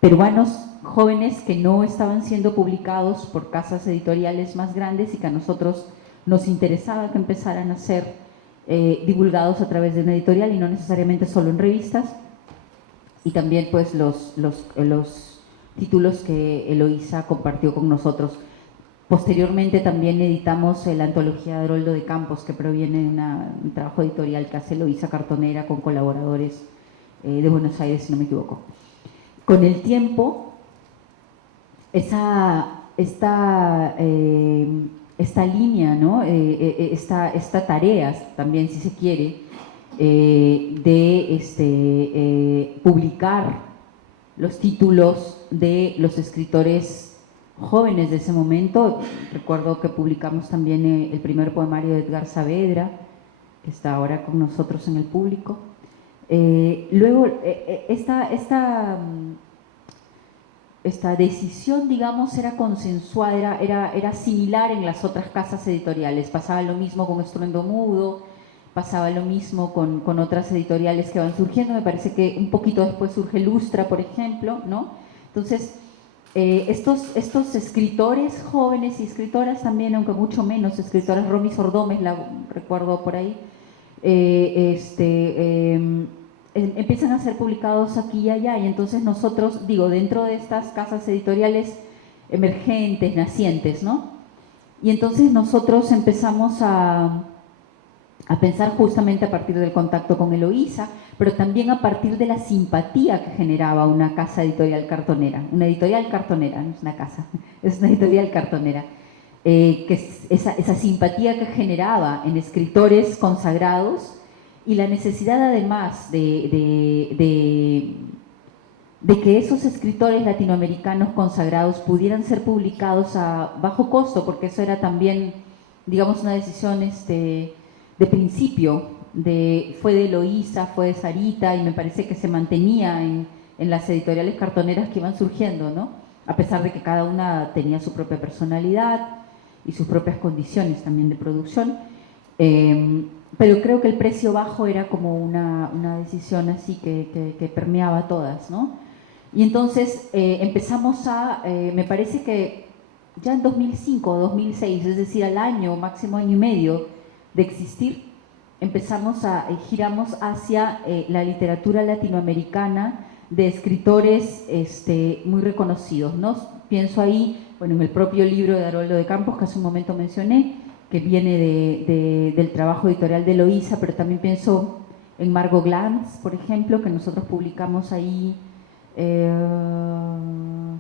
peruanos jóvenes que no estaban siendo publicados por casas editoriales más grandes y que a nosotros nos interesaba que empezaran a ser divulgados a través de una editorial y no necesariamente solo en revistas. Y también pues los títulos que Eloísa compartió con nosotros. Posteriormente también editamos la antología de Haroldo de Campos, que proviene de un trabajo editorial que hace Eloísa Cartonera con colaboradores de Buenos Aires, si no me equivoco. Con el tiempo, esta línea, ¿no? esta tarea también, si se quiere, de publicar los títulos de los escritores jóvenes de ese momento. Recuerdo que publicamos también el primer poemario de Edgar Saavedra, que está ahora con nosotros en el público. Luego, esta decisión, digamos, era consensuada, era similar en las otras casas editoriales. Pasaba lo mismo con Estruendo Mudo, pasaba lo mismo con otras editoriales que van surgiendo. Me parece que un poquito después surge Lustra, por ejemplo, ¿no? Entonces, estos escritores jóvenes y escritoras también, aunque mucho menos escritoras, Romy Sordómez, la recuerdo por ahí, empiezan a ser publicados aquí y allá, y entonces nosotros, digo, dentro de estas casas editoriales emergentes, nacientes, ¿no? Y entonces nosotros empezamos a pensar justamente a partir del contacto con Eloísa, pero también a partir de la simpatía que generaba una casa editorial cartonera. Una editorial cartonera, no es una casa, es una editorial cartonera. Que es esa simpatía que generaba en escritores consagrados y la necesidad además de que esos escritores latinoamericanos consagrados pudieran ser publicados a bajo costo, porque eso era también, digamos, una decisión de principio, fue de Eloísa, fue de Sarita, y me parece que se mantenía en las editoriales cartoneras que iban surgiendo, ¿no? A pesar de que cada una tenía su propia personalidad y sus propias condiciones también de producción. Pero creo que el precio bajo era como una decisión así que permeaba a todas, ¿no? Y entonces empezamos me parece que ya en 2005 o 2006, es decir, al año, máximo año y medio de existir, giramos hacia la literatura latinoamericana de escritores muy reconocidos, ¿no? Pienso ahí, bueno, en el propio libro de Haroldo de Campos, que hace un momento mencioné, que viene del trabajo editorial de Eloísa, pero también pienso en Margot Glantz, por ejemplo, que nosotros publicamos ahí,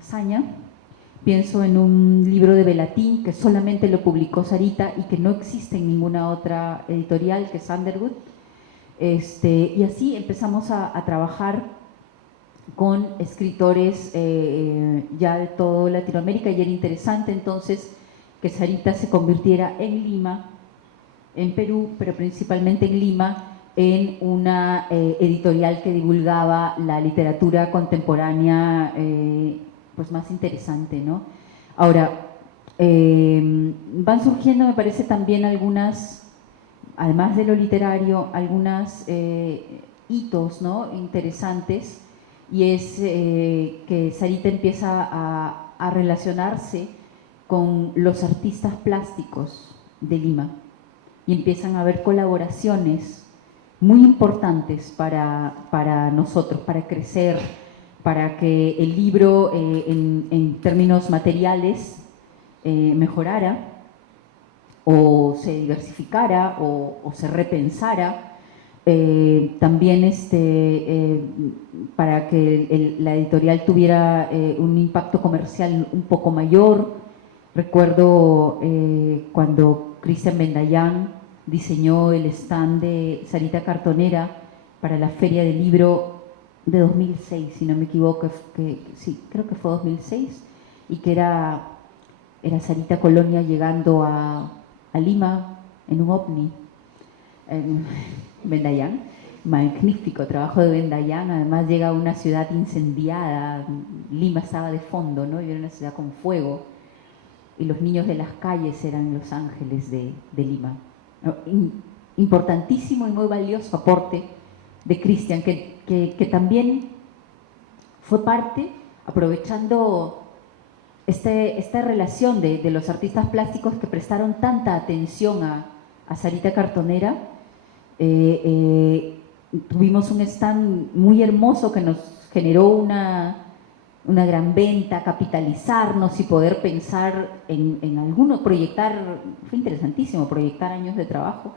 Saña. Pienso en un libro de Belatín que solamente lo publicó Sarita y que no existe en ninguna otra editorial, que es Underwood. Y así empezamos a trabajar con escritores ya de toda Latinoamérica, y era interesante entonces que Sarita se convirtiera en Lima, en Perú, pero principalmente en Lima, en una editorial que divulgaba la literatura contemporánea pues más interesante, ¿no? Ahora, van surgiendo, me parece, también algunas, además de lo literario, algunas hitos, ¿no? interesantes, y es que Sarita empieza a relacionarse con los artistas plásticos de Lima, y empiezan a haber colaboraciones muy importantes para nosotros, para crecer, para que el libro en términos materiales mejorara, o se diversificara, o se repensara. También para que la editorial tuviera un impacto comercial un poco mayor. Recuerdo cuando Cristian Bendayán diseñó el stand de Sarita Cartonera para la Feria del Libro de 2006, si no me equivoco, sí, creo que fue 2006, y que era Sarita Colonia llegando a Lima en un ovni. Bendayán, magnífico trabajo de Bendayán. Además llega a una ciudad incendiada, Lima estaba de fondo, ¿no? Y era una ciudad con fuego, y los niños de las calles eran los ángeles de Lima. Importantísimo y muy valioso aporte de Cristian, que también fue parte, aprovechando esta relación de los artistas plásticos que prestaron tanta atención a Sarita Cartonera, tuvimos un stand muy hermoso que nos generó una gran venta, capitalizarnos y poder pensar en algunos, proyectar, fue interesantísimo proyectar años de trabajo,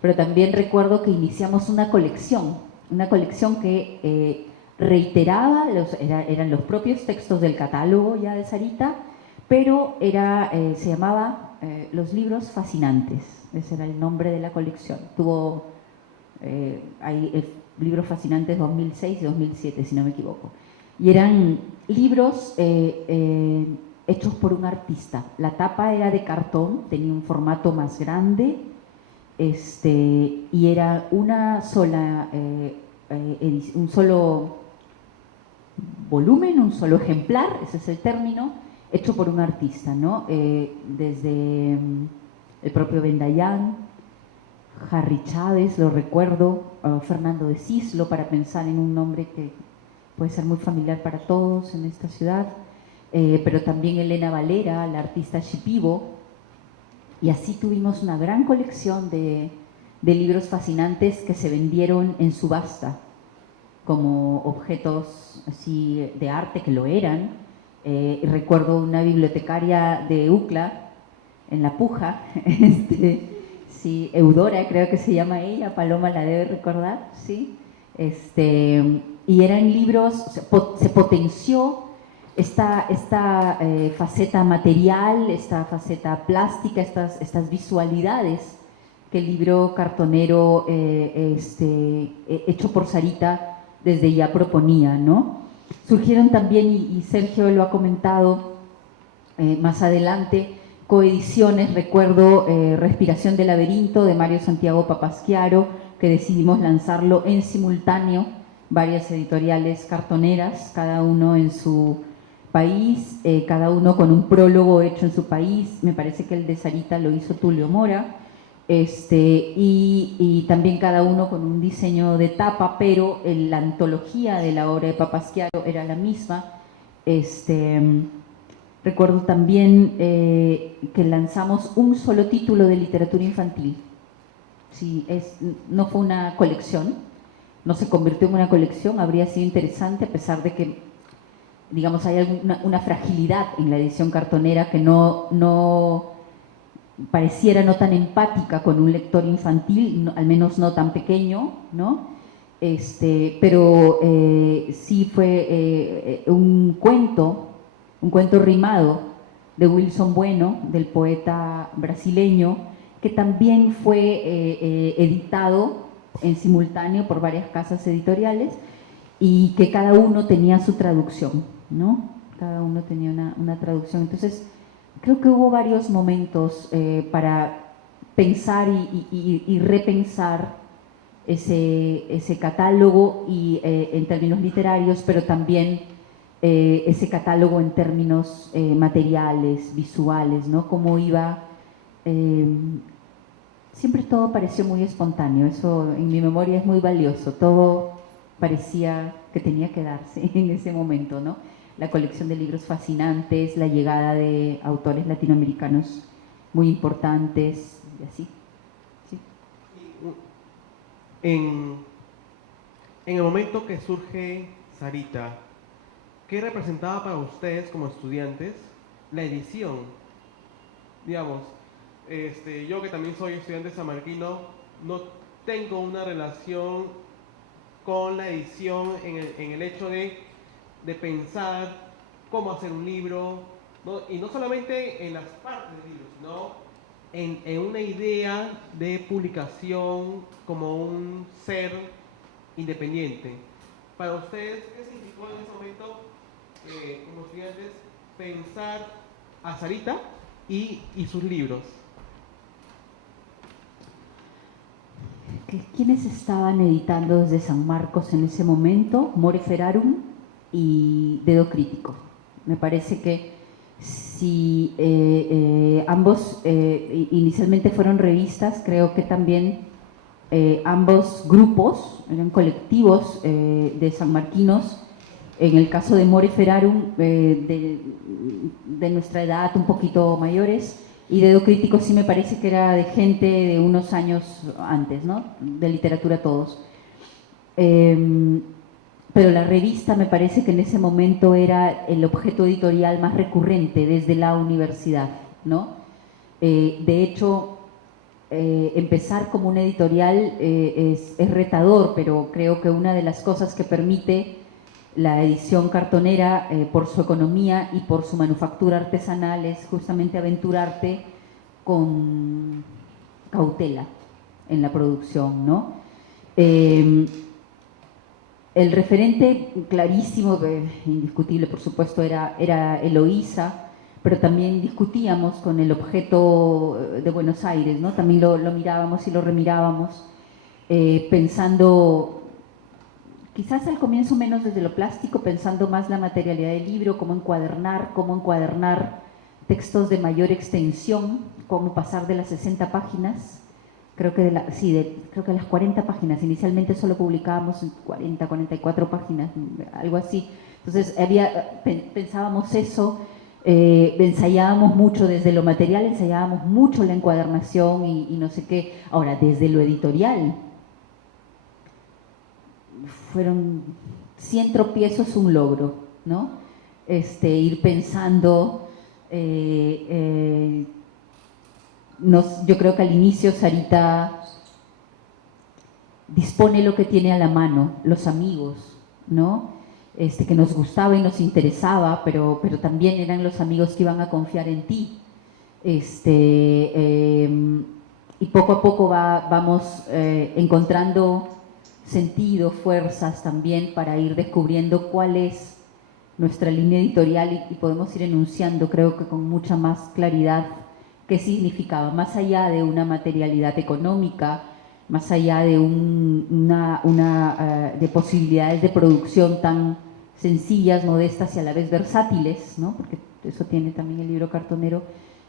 pero también recuerdo que iniciamos una colección que reiteraba, eran los propios textos del catálogo ya de Sarita, pero se llamaba Los Libros Fascinantes, ese era el nombre de la colección. Tuvo hay Libros Fascinantes 2006 y 2007, si no me equivoco. Y eran libros hechos por un artista. La tapa era de cartón, tenía un formato más grande, y era una sola un solo volumen, un solo ejemplar, ese es el término, hecho por un artista, ¿no? Desde el propio Ben Dayan, Harry Chávez, lo recuerdo, Fernando de Cislo, para pensar en un nombre que puede ser muy familiar para todos en esta ciudad, pero también Elena Valera, la artista Shipibo, y así tuvimos una gran colección de libros fascinantes que se vendieron en subasta como objetos así de arte, que lo eran. Recuerdo una bibliotecaria de UCLA en La Puja, sí, Eudora creo que se llama ella, Paloma la debe recordar, ¿sí? Y eran libros, se potenció esta faceta material, esta faceta plástica, estas visualidades que el libro cartonero hecho por Sarita desde ya proponía, ¿no? Surgieron también, y Sergio lo ha comentado más adelante, coediciones. Recuerdo Respiración del laberinto de Mario Santiago Papasquiaro, que decidimos lanzarlo en simultáneo, varias editoriales cartoneras, cada uno en su país, cada uno con un prólogo hecho en su país. Me parece que el de Sarita lo hizo Tulio Mora, y también cada uno con un diseño de tapa, pero la antología de la obra de Papasquiaro era la misma. Recuerdo también que lanzamos un solo título de literatura infantil. Sí, no fue una colección, no se convirtió en una colección. Habría sido interesante, a pesar de que, digamos, hay una fragilidad en la edición cartonera que no pareciera no tan empática con un lector infantil, al menos no tan pequeño, ¿no? Pero sí fue un cuento rimado de Wilson Bueno, del poeta brasileño, que también fue editado en simultáneo por varias casas editoriales, y que cada uno tenía su traducción, ¿no? Cada uno tenía una traducción. Entonces, creo que hubo varios momentos para pensar y repensar ese catálogo, y en términos literarios, pero también ese catálogo en términos materiales, visuales, ¿no? Cómo iba. Siempre todo pareció muy espontáneo, eso en mi memoria es muy valioso, todo parecía que tenía que darse en ese momento, ¿no? La colección de libros fascinantes, la llegada de autores latinoamericanos muy importantes, y así. ¿Sí? En el momento que surge Sarita, ¿qué representaba para ustedes como estudiantes la edición? Digamos, yo que también soy estudiante sanmarquino, no tengo una relación con la edición en el hecho de pensar cómo hacer un libro, ¿no? Y no solamente en las partes del libro, sino en una idea de publicación como un ser independiente. Para ustedes, ¿qué significó en ese momento, como estudiantes, pensar a Sarita y sus libros? ¿Quiénes estaban editando desde San Marcos en ese momento? More Ferarum y Dedo Crítico. Me parece que si ambos inicialmente fueron revistas, creo que también ambos grupos, eran colectivos de sanmarquinos, En el caso de More Ferarum, de nuestra edad, un poquito mayores, y Dedo Crítico sí me parece que era de gente de unos años antes, ¿no? De literatura todos. Pero la revista me parece que en ese momento era el objeto editorial más recurrente desde la universidad, ¿no? De hecho, empezar como una editorial es retador, pero creo que una de las cosas que permite la edición cartonera, por su economía y por su manufactura artesanal, es justamente aventurarte con cautela en la producción, ¿no? El referente clarísimo, indiscutible por supuesto, era Eloísa, pero también discutíamos con el objeto de Buenos Aires, ¿no? También lo mirábamos y lo remirábamos, pensando, quizás al comienzo menos desde lo plástico, pensando más la materialidad del libro, cómo encuadernar textos de mayor extensión, cómo pasar de las 60 páginas. Creo que creo que las 40 páginas, inicialmente solo publicábamos 40, 44 páginas, algo así. Entonces pensábamos eso, ensayábamos mucho desde lo material, ensayábamos mucho la encuadernación y no sé qué. Ahora, desde lo editorial, fueron 100 tropiezos un logro, ¿no? Ir pensando... yo creo que al inicio Sarita dispone lo que tiene a la mano, los amigos, ¿no? Que nos gustaba y nos interesaba, pero también eran los amigos que iban a confiar en ti. Y poco a poco vamos encontrando sentido, fuerzas también para ir descubriendo cuál es nuestra línea editorial y podemos ir enunciando, creo que con mucha más claridad, qué significaba, más allá de una materialidad económica, más allá de de posibilidades de producción tan sencillas, modestas y a la vez versátiles, ¿no? Porque eso tiene también el libro cartonero,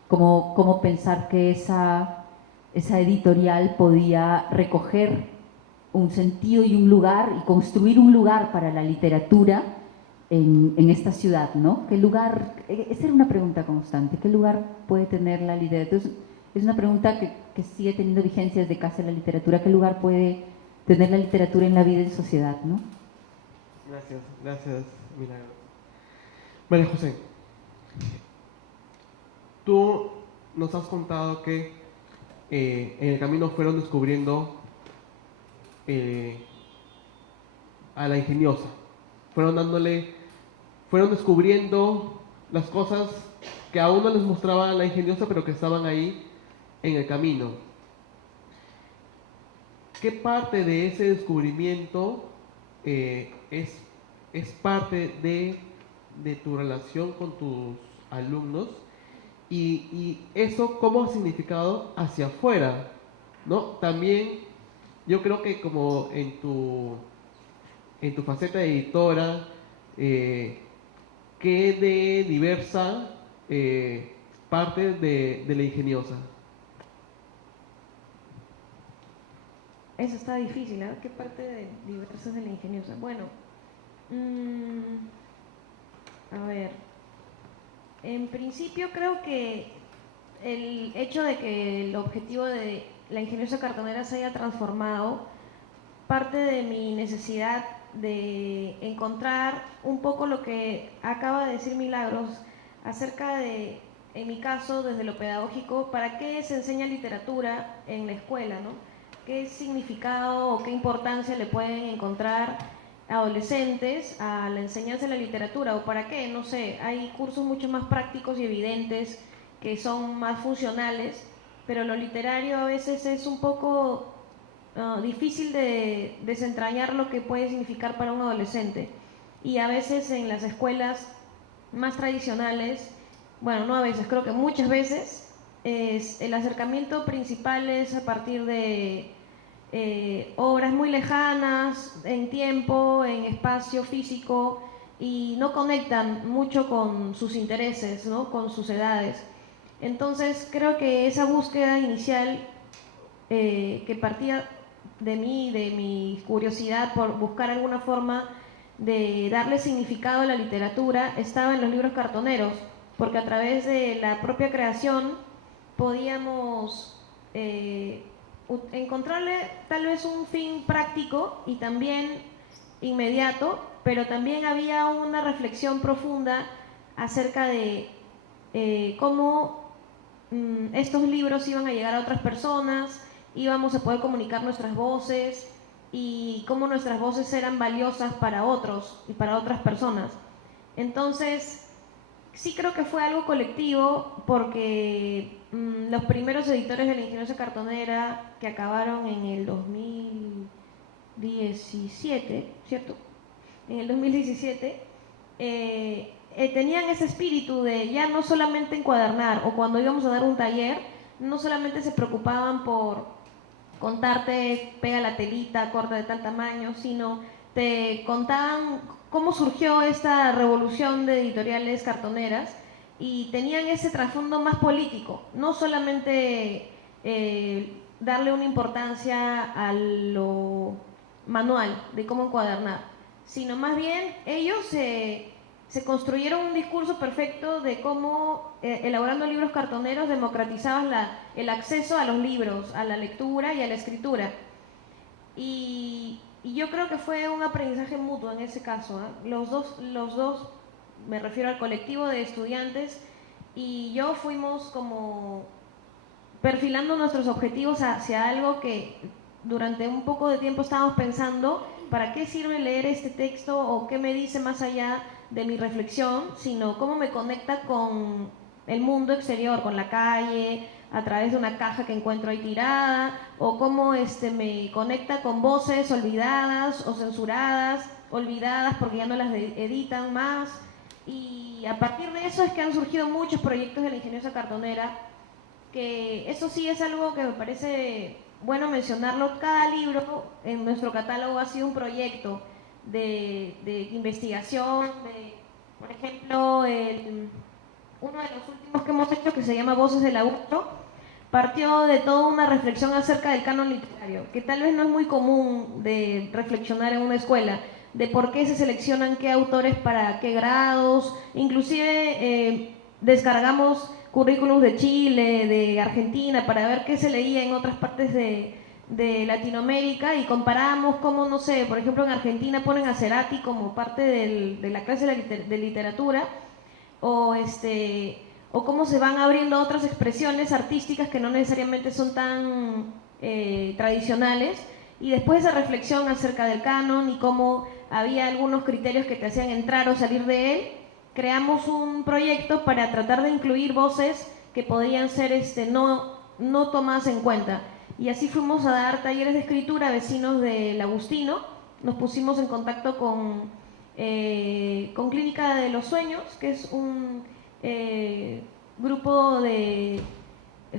cómo pensar que esa editorial podía recoger un sentido y un lugar y construir un lugar para la literatura en esta ciudad, ¿no? ¿Qué lugar? Esa era una pregunta constante. ¿Qué lugar puede tener la literatura? Es una pregunta que sigue teniendo vigencia desde Casa de la Literatura. ¿Qué lugar puede tener la literatura en la vida y sociedad, ¿no? Gracias, Milagros. María José, tú nos has contado que en el camino fueron descubriendo a la ingeniosa, fueron descubriendo las cosas que aún no les mostraba la ingeniosa, pero que estaban ahí en el camino. ¿Qué parte de ese descubrimiento es parte de tu relación con tus alumnos? Y eso, ¿cómo ha significado hacia afuera? ¿No? También yo creo que como en tu faceta de editora, que de diversa parte de la ingeniosa. Eso está difícil, ¿eh? ¿Qué parte de diversas de la ingeniosa? Bueno, a ver, en principio creo que el hecho de que el objetivo de la ingeniosa cartonera se haya transformado parte de mi necesidad de encontrar un poco lo que acaba de decir Milagros acerca de, en mi caso, desde lo pedagógico, ¿para qué se enseña literatura en la escuela, ¿no? ¿Qué significado o qué importancia le pueden encontrar adolescentes a la enseñanza de la literatura? ¿O para qué? No sé, hay cursos mucho más prácticos y evidentes que son más funcionales, pero lo literario a veces es un poco difícil de desentrañar lo que puede significar para un adolescente. Y a veces en las escuelas más tradicionales, bueno, no a veces, creo que muchas veces, el acercamiento principal es a partir de obras muy lejanas en tiempo, en espacio físico, y no conectan mucho con sus intereses, ¿no? Con sus edades. Entonces creo que esa búsqueda inicial que partía de mí, de mi curiosidad por buscar alguna forma de darle significado a la literatura estaba en los libros cartoneros, porque a través de la propia creación podíamos encontrarle tal vez un fin práctico y también inmediato, pero también había una reflexión profunda acerca de cómo estos libros iban a llegar a otras personas, íbamos a poder comunicar nuestras voces y cómo nuestras voces eran valiosas para otros y para otras personas. Entonces, sí creo que fue algo colectivo porque los primeros editores de La Ingeniosa Cartonera, que acabaron en el 2017, ¿cierto? En el 2017, tenían ese espíritu de ya no solamente encuadernar, o cuando íbamos a dar un taller, no solamente se preocupaban por contarte, pega la telita, corta de tal tamaño, sino te contaban cómo surgió esta revolución de editoriales cartoneras y tenían ese trasfondo más político, no solamente darle una importancia a lo manual de cómo encuadernar, sino más bien ellos se construyeron un discurso perfecto de cómo, elaborando libros cartoneros, democratizaban el acceso a los libros, a la lectura y a la escritura. Y yo creo que fue un aprendizaje mutuo en ese caso, ¿eh? Los dos, me refiero al colectivo de estudiantes y yo, fuimos como perfilando nuestros objetivos hacia algo que durante un poco de tiempo estábamos pensando, ¿para qué sirve leer este texto o qué me dice más allá de mi reflexión, sino cómo me conecta con el mundo exterior, con la calle, a través de una caja que encuentro ahí tirada, o cómo me conecta con voces olvidadas o censuradas, olvidadas porque ya no las editan más? Y a partir de eso es que han surgido muchos proyectos de La Ingeniosa Cartonera, que eso sí es algo que me parece bueno mencionarlo. Cada libro en nuestro catálogo ha sido un proyecto de investigación, por ejemplo, uno de los últimos que hemos hecho, que se llama Voces del Abuso, partió de toda una reflexión acerca del canon literario, que tal vez no es muy común de reflexionar en una escuela, de por qué se seleccionan qué autores para qué grados, inclusive descargamos currículums de Chile, de Argentina, para ver qué se leía en otras partes de Latinoamérica y comparamos cómo, no sé, por ejemplo en Argentina ponen a Cerati como parte de la clase de literatura, o cómo se van abriendo otras expresiones artísticas que no necesariamente son tan tradicionales, y después esa reflexión acerca del canon y cómo había algunos criterios que te hacían entrar o salir de él, creamos un proyecto para tratar de incluir voces que podían ser no tomadas en cuenta. Y así fuimos a dar talleres de escritura a vecinos del Agustino. Nos pusimos en contacto con Clínica de los Sueños, que es un grupo de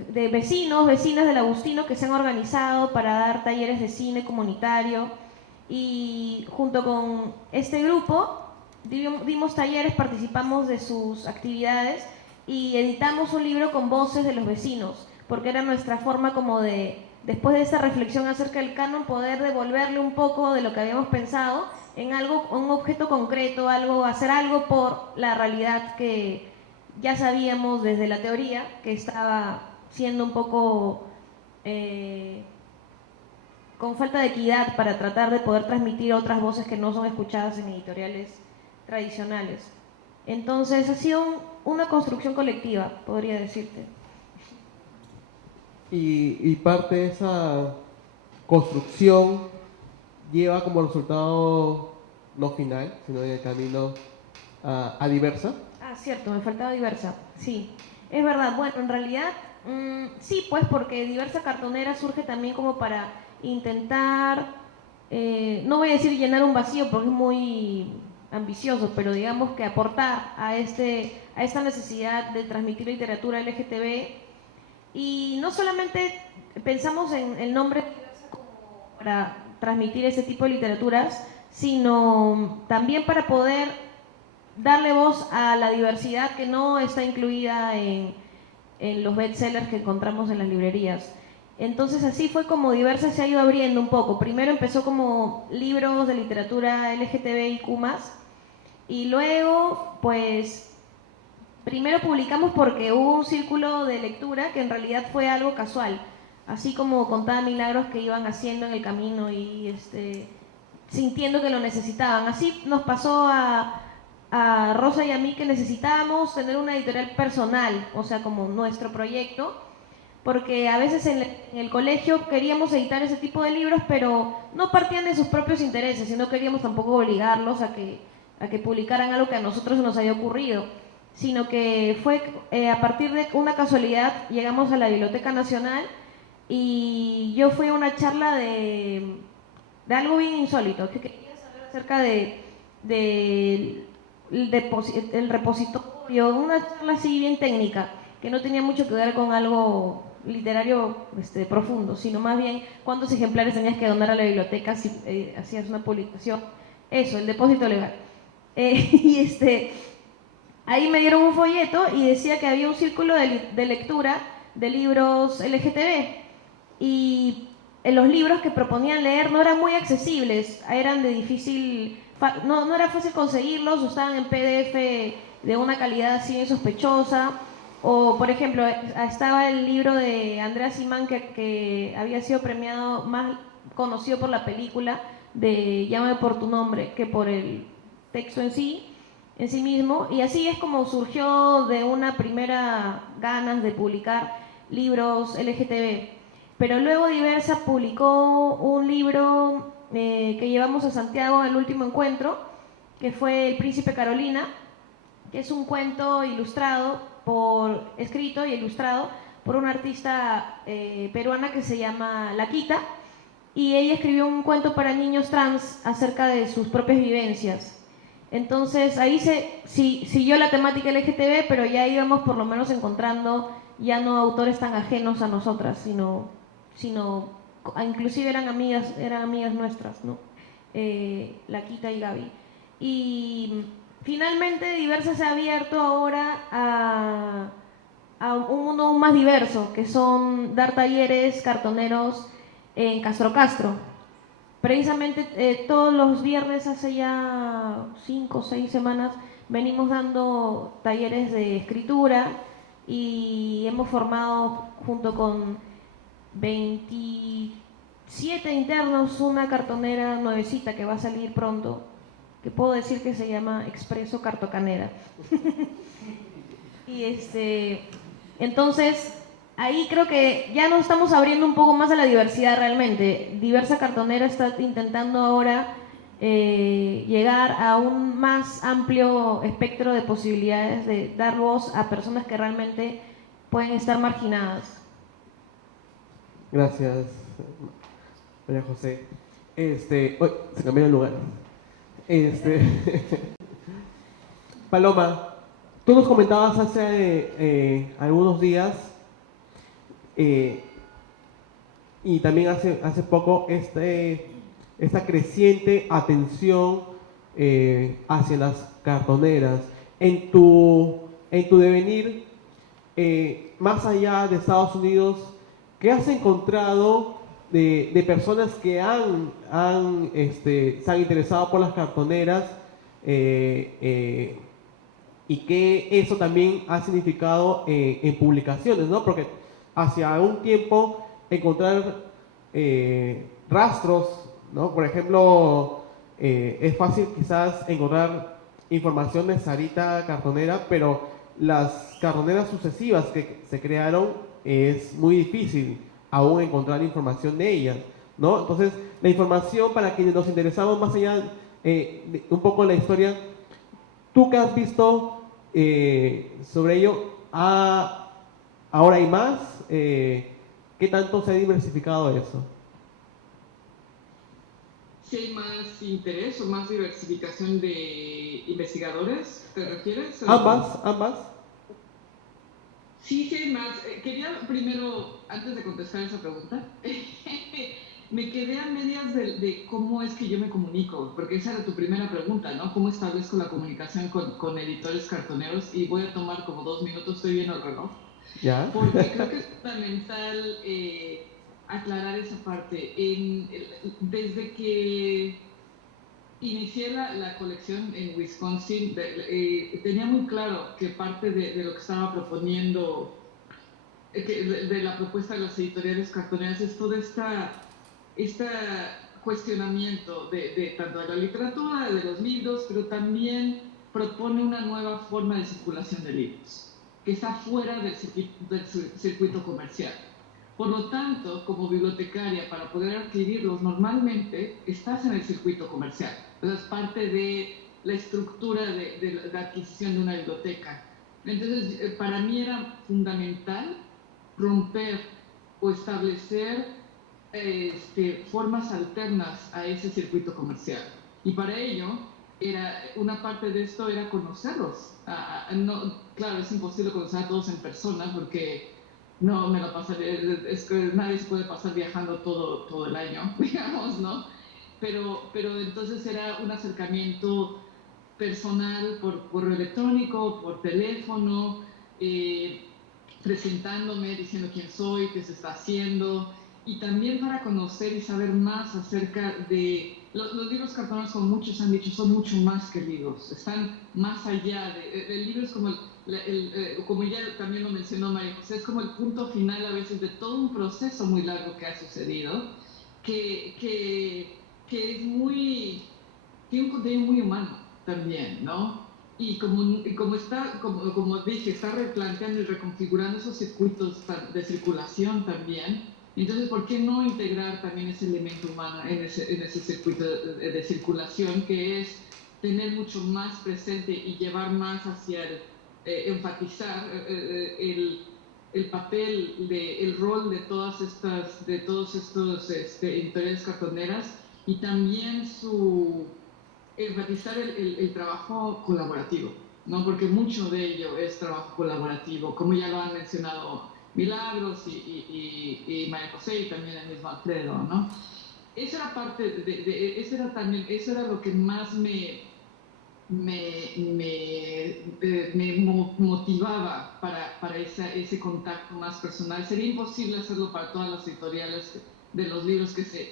vecinas del Agustino que se han organizado para dar talleres de cine comunitario. Y junto con este grupo dimos talleres, participamos de sus actividades y editamos un libro con voces de los vecinos, porque era nuestra forma como de, después de esa reflexión acerca del canon, poder devolverle un poco de lo que habíamos pensado en algo, un objeto concreto, hacer algo por la realidad que ya sabíamos desde la teoría que estaba siendo un poco con falta de equidad, para tratar de poder transmitir otras voces que no son escuchadas en editoriales tradicionales. Entonces ha sido una construcción colectiva, podría decirte. Y parte de esa construcción lleva como resultado no final, sino en el camino a Diversa. Ah, cierto, me faltaba Diversa, sí, es verdad. Bueno, en realidad sí, pues porque Diversa Cartonera surge también como para intentar, no voy a decir llenar un vacío porque es muy ambicioso, pero digamos que aportar a esta necesidad de transmitir literatura LGTB. Y no solamente pensamos en el nombre como para transmitir ese tipo de literaturas, sino también para poder darle voz a la diversidad que no está incluida en los bestsellers que encontramos en las librerías. Entonces así fue como Diversa se ha ido abriendo un poco. Primero empezó como libros de literatura LGTBIQ+, y luego pues primero publicamos porque hubo un círculo de lectura que en realidad fue algo casual, así como contaba Milagros que iban haciendo en el camino y sintiendo que lo necesitaban. Así nos pasó a Rosa y a mí, que necesitábamos tener una editorial personal, o sea, como nuestro proyecto, porque a veces en el colegio queríamos editar ese tipo de libros, pero no partían de sus propios intereses, y no queríamos tampoco obligarlos a que publicaran algo que a nosotros nos había ocurrido, sino que fue a partir de una casualidad llegamos a la Biblioteca Nacional y yo fui a una charla de algo bien insólito, que quería saber acerca del repositorio, una charla así bien técnica, que no tenía mucho que ver con algo literario profundo, sino más bien cuántos ejemplares tenías que donar a la biblioteca si hacías una publicación. Eso, el depósito legal. Ahí me dieron un folleto y decía que había un círculo de lectura de libros LGTB, y los libros que proponían leer no eran muy accesibles, eran de difícil, no era fácil conseguirlos, o estaban en PDF de una calidad así sospechosa. O, por ejemplo, estaba el libro de Andrea Simán que había sido premiado, más conocido por la película de Llámame por tu nombre que por el texto en sí mismo, y así es como surgió de una primera ganas de publicar libros LGTB. Pero luego Diversa publicó un libro que llevamos a Santiago en el último encuentro, que fue El Príncipe Carolina, que es un cuento ilustrado escrito y ilustrado por una artista peruana que se llama Laquita, y ella escribió un cuento para niños trans acerca de sus propias vivencias. Entonces ahí siguió la temática LGTB, pero ya íbamos por lo menos encontrando ya no autores tan ajenos a nosotras, sino inclusive eran amigas nuestras, ¿no? Laquita y Gaby. Y finalmente Diversa se ha abierto ahora a un mundo aún más diverso, que son dar talleres cartoneros en Castro. Precisamente todos los viernes, hace ya 5 o 6 semanas, venimos dando talleres de escritura, y hemos formado junto con 27 internos una cartonera nuevecita que va a salir pronto, que puedo decir que se llama Expreso Cartocanera. Y entonces ahí creo que ya nos estamos abriendo un poco más a la diversidad realmente. Diversa Cartonera está intentando ahora llegar a un más amplio espectro de posibilidades de dar voz a personas que realmente pueden estar marginadas. Gracias, María José. Se cambió el lugar. Paloma, tú nos comentabas hace algunos días y también hace poco esta creciente atención hacia las cartoneras. En tu devenir, más allá de Estados Unidos, ¿qué has encontrado de personas que se han interesado por las cartoneras y que eso también ha significado en publicaciones, ¿no? Porque hacia un tiempo encontrar rastros, ¿no? Por ejemplo, es fácil quizás encontrar información de Sarita Cartonera, pero las cartoneras sucesivas que se crearon es muy difícil aún encontrar información de ellas, ¿no? Entonces, la información para quienes nos interesamos más allá de un poco la historia, ¿tú qué has visto sobre ello? ¿Ahora hay más? ¿Qué tanto se ha diversificado eso? ¿Si hay más interés o más diversificación de investigadores, te refieres? Ambas. Sí, hay más. Quería primero, antes de contestar esa pregunta, me quedé a medias de cómo es que yo me comunico, porque esa era tu primera pregunta, ¿no? ¿Cómo establezco la comunicación con editores cartoneros? Y voy a tomar como 2 minutos, estoy viendo el reloj. ¿Ya? Porque creo que es fundamental aclarar esa parte. Desde que inicié la colección en Wisconsin, tenía muy claro que parte de lo que estaba proponiendo, de la propuesta de las editoriales cartoneras, es todo este cuestionamiento tanto de la literatura, de los libros, pero también propone una nueva forma de circulación de libros, que está fuera del circuito comercial. Por lo tanto, como bibliotecaria, para poder adquirirlos, normalmente estás en el circuito comercial. Es parte de la estructura de la adquisición de una biblioteca. Entonces, para mí era fundamental romper o establecer formas alternas a ese circuito comercial. Y para ello, una parte de esto era conocerlos. Claro, es imposible conocer a todos en persona porque no me lo pasaré, es que nadie se puede pasar viajando todo el año, digamos, ¿no? Pero entonces era un acercamiento personal por correo electrónico, por teléfono, presentándome, diciendo quién soy, qué se está haciendo, y también para conocer y saber más acerca de... Los libros cartoneros, como muchos han dicho, son mucho más que libros, están más allá el libro es como como ya también lo mencionó María José, es como el punto final a veces de todo un proceso muy largo que ha sucedido, que es tiene un contenido muy humano también, ¿no? Y como dije, está replanteando y reconfigurando esos circuitos de circulación también. Entonces, ¿por qué no integrar también ese elemento humano en ese circuito de circulación, que es tener mucho más presente y llevar más hacia enfatizar el papel, el rol de todos estos editoriales cartoneras, y también enfatizar el trabajo colaborativo, ¿no? Porque mucho de ello es trabajo colaborativo, como ya lo han mencionado Milagros y María José, y también el mismo Alfredo, ¿no? Esa era parte eso era lo que más me motivaba para ese contacto más personal. Sería imposible hacerlo para todas las editoriales de los libros que se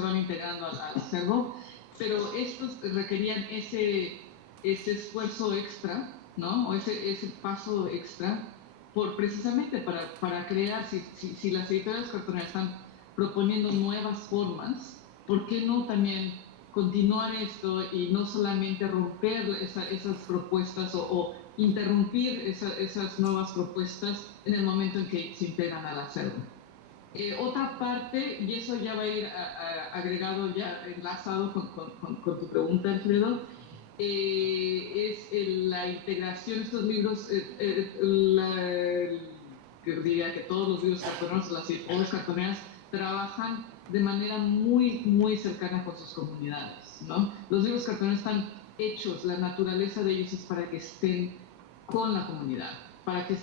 van integrando al acervo, pero estos requerían ese esfuerzo extra, ¿no? O ese paso extra, precisamente para crear, si las editoriales cartoneras están proponiendo nuevas formas, ¿por qué no también continuar esto y no solamente romper esas propuestas o interrumpir esas nuevas propuestas en el momento en que se integran al acervo? Otra parte, y eso ya va a ir agregado, ya enlazado con tu pregunta, Alfredo, es la integración de estos libros, yo diría que todos los libros cartoneros, las editoriales cartoneras, trabajan de manera muy, muy cercana con sus comunidades, ¿no? Los libros cartoneros están hechos, la naturaleza de ellos es para que estén con la comunidad, para que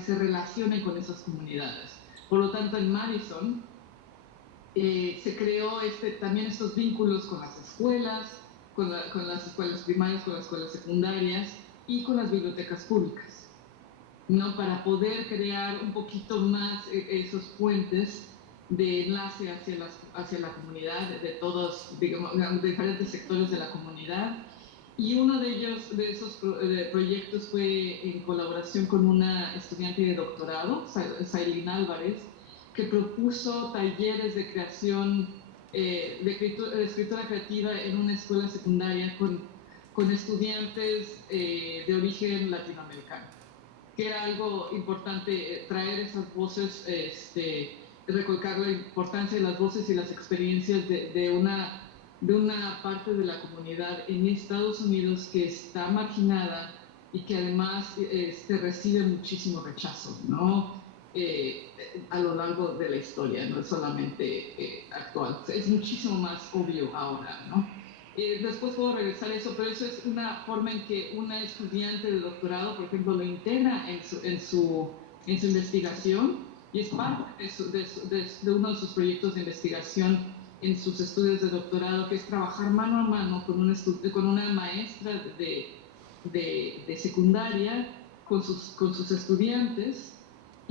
se relacionen con esas comunidades. Por lo tanto, en Madison se creó también estos vínculos con las escuelas, con las escuelas primarias, con las escuelas secundarias y con las bibliotecas públicas, ¿no? Para poder crear un poquito más esos puentes de enlace hacia la comunidad, de todos, digamos, de diferentes sectores de la comunidad. Y uno de esos proyectos fue en colaboración con una estudiante de doctorado, Sailin Álvarez, que propuso talleres de creación, de escritura creativa en una escuela secundaria con estudiantes de origen latinoamericano, que era algo importante, traer esas voces, recalcar la importancia de las voces y las experiencias de una parte de la comunidad en Estados Unidos que está marginada y que además recibe muchísimo rechazo, ¿no? A lo largo de la historia, no es solamente actual, es muchísimo más obvio ahora, ¿no? Después puedo regresar a eso, pero eso es una forma en que una estudiante de doctorado, por ejemplo, lo integra en su investigación, y es parte de uno de sus proyectos de investigación en sus estudios de doctorado, que es trabajar mano a mano con una maestra de secundaria, con sus estudiantes,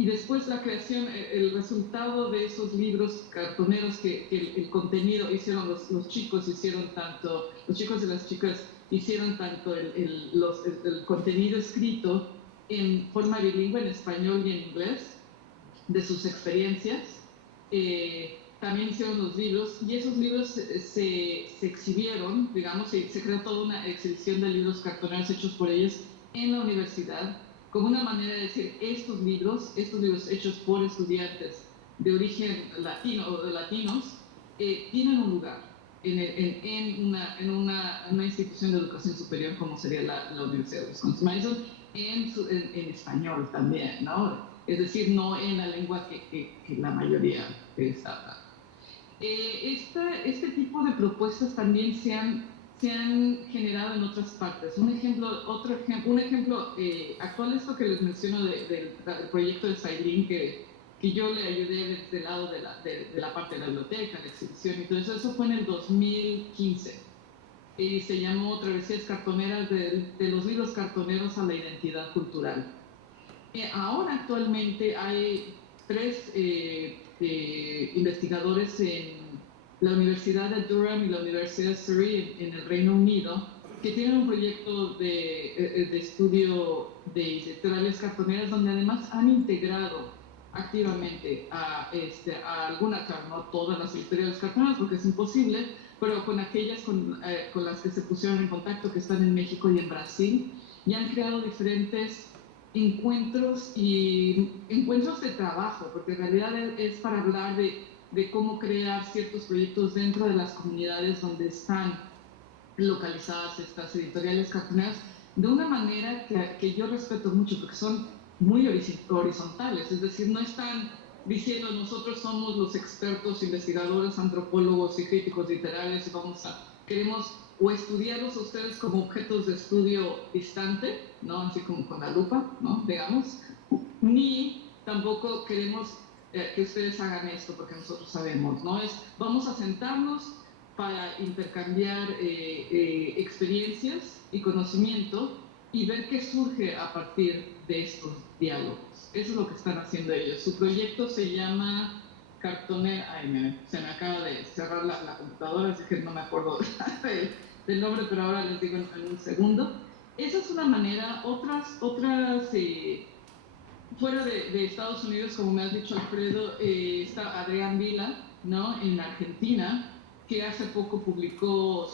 y después la creación, el resultado de esos libros cartoneros que el contenido hicieron los chicos, los chicos y las chicas hicieron tanto el contenido escrito en forma bilingüe, en español y en inglés, de sus experiencias. También hicieron los libros, y esos libros se exhibieron, digamos, se creó toda una exhibición de libros cartoneros hechos por ellos en la universidad, como una manera de decir, estos libros hechos por estudiantes de origen latino o de latinos, tienen un lugar en una institución de educación superior como sería la Universidad de Wisconsin-Madison, en español también, ¿no? Es decir, no en la lengua que la mayoría habla. Este tipo de propuestas también se han generado en otras partes. Un ejemplo actual es lo que les menciono del proyecto de Sailin, que yo le ayudé desde el lado de la parte de la biblioteca, la exhibición y todo eso. Eso fue en el 2015. Se llamó Travesías Cartoneras, de los libros cartoneros a la identidad cultural. Ahora actualmente hay 3 investigadores en la Universidad de Durham y la Universidad de Surrey en el Reino Unido, que tienen un proyecto de estudio de editoriales cartoneras, donde además han integrado activamente a algunas, claro, no todas las editoriales cartoneras porque es imposible, pero con aquellas con las que se pusieron en contacto, que están en México y en Brasil, y han creado diferentes encuentros de trabajo, porque en realidad es para hablar de cómo crear ciertos proyectos dentro de las comunidades donde están localizadas estas editoriales cartoneras, de una manera que yo respeto mucho, porque son muy horizontales, es decir, no están diciendo nosotros somos los expertos, investigadores, antropólogos y críticos literarios y queremos o estudiarlos a ustedes como objetos de estudio distante, ¿no? Así como con la lupa, ¿no? Digamos, ni tampoco queremos que ustedes hagan esto porque nosotros sabemos, ¿no? Vamos a sentarnos para intercambiar experiencias y conocimiento y ver qué surge a partir de estos diálogos. Eso es lo que están haciendo ellos. Su proyecto se llama Cartonera. Se me acaba de cerrar la computadora, así que no me acuerdo del nombre, pero ahora les digo en un segundo. Esa es una manera. Otras fuera de Estados Unidos, como me has dicho, Alfredo, está Adrián Vila, ¿no? En Argentina, que hace poco publicó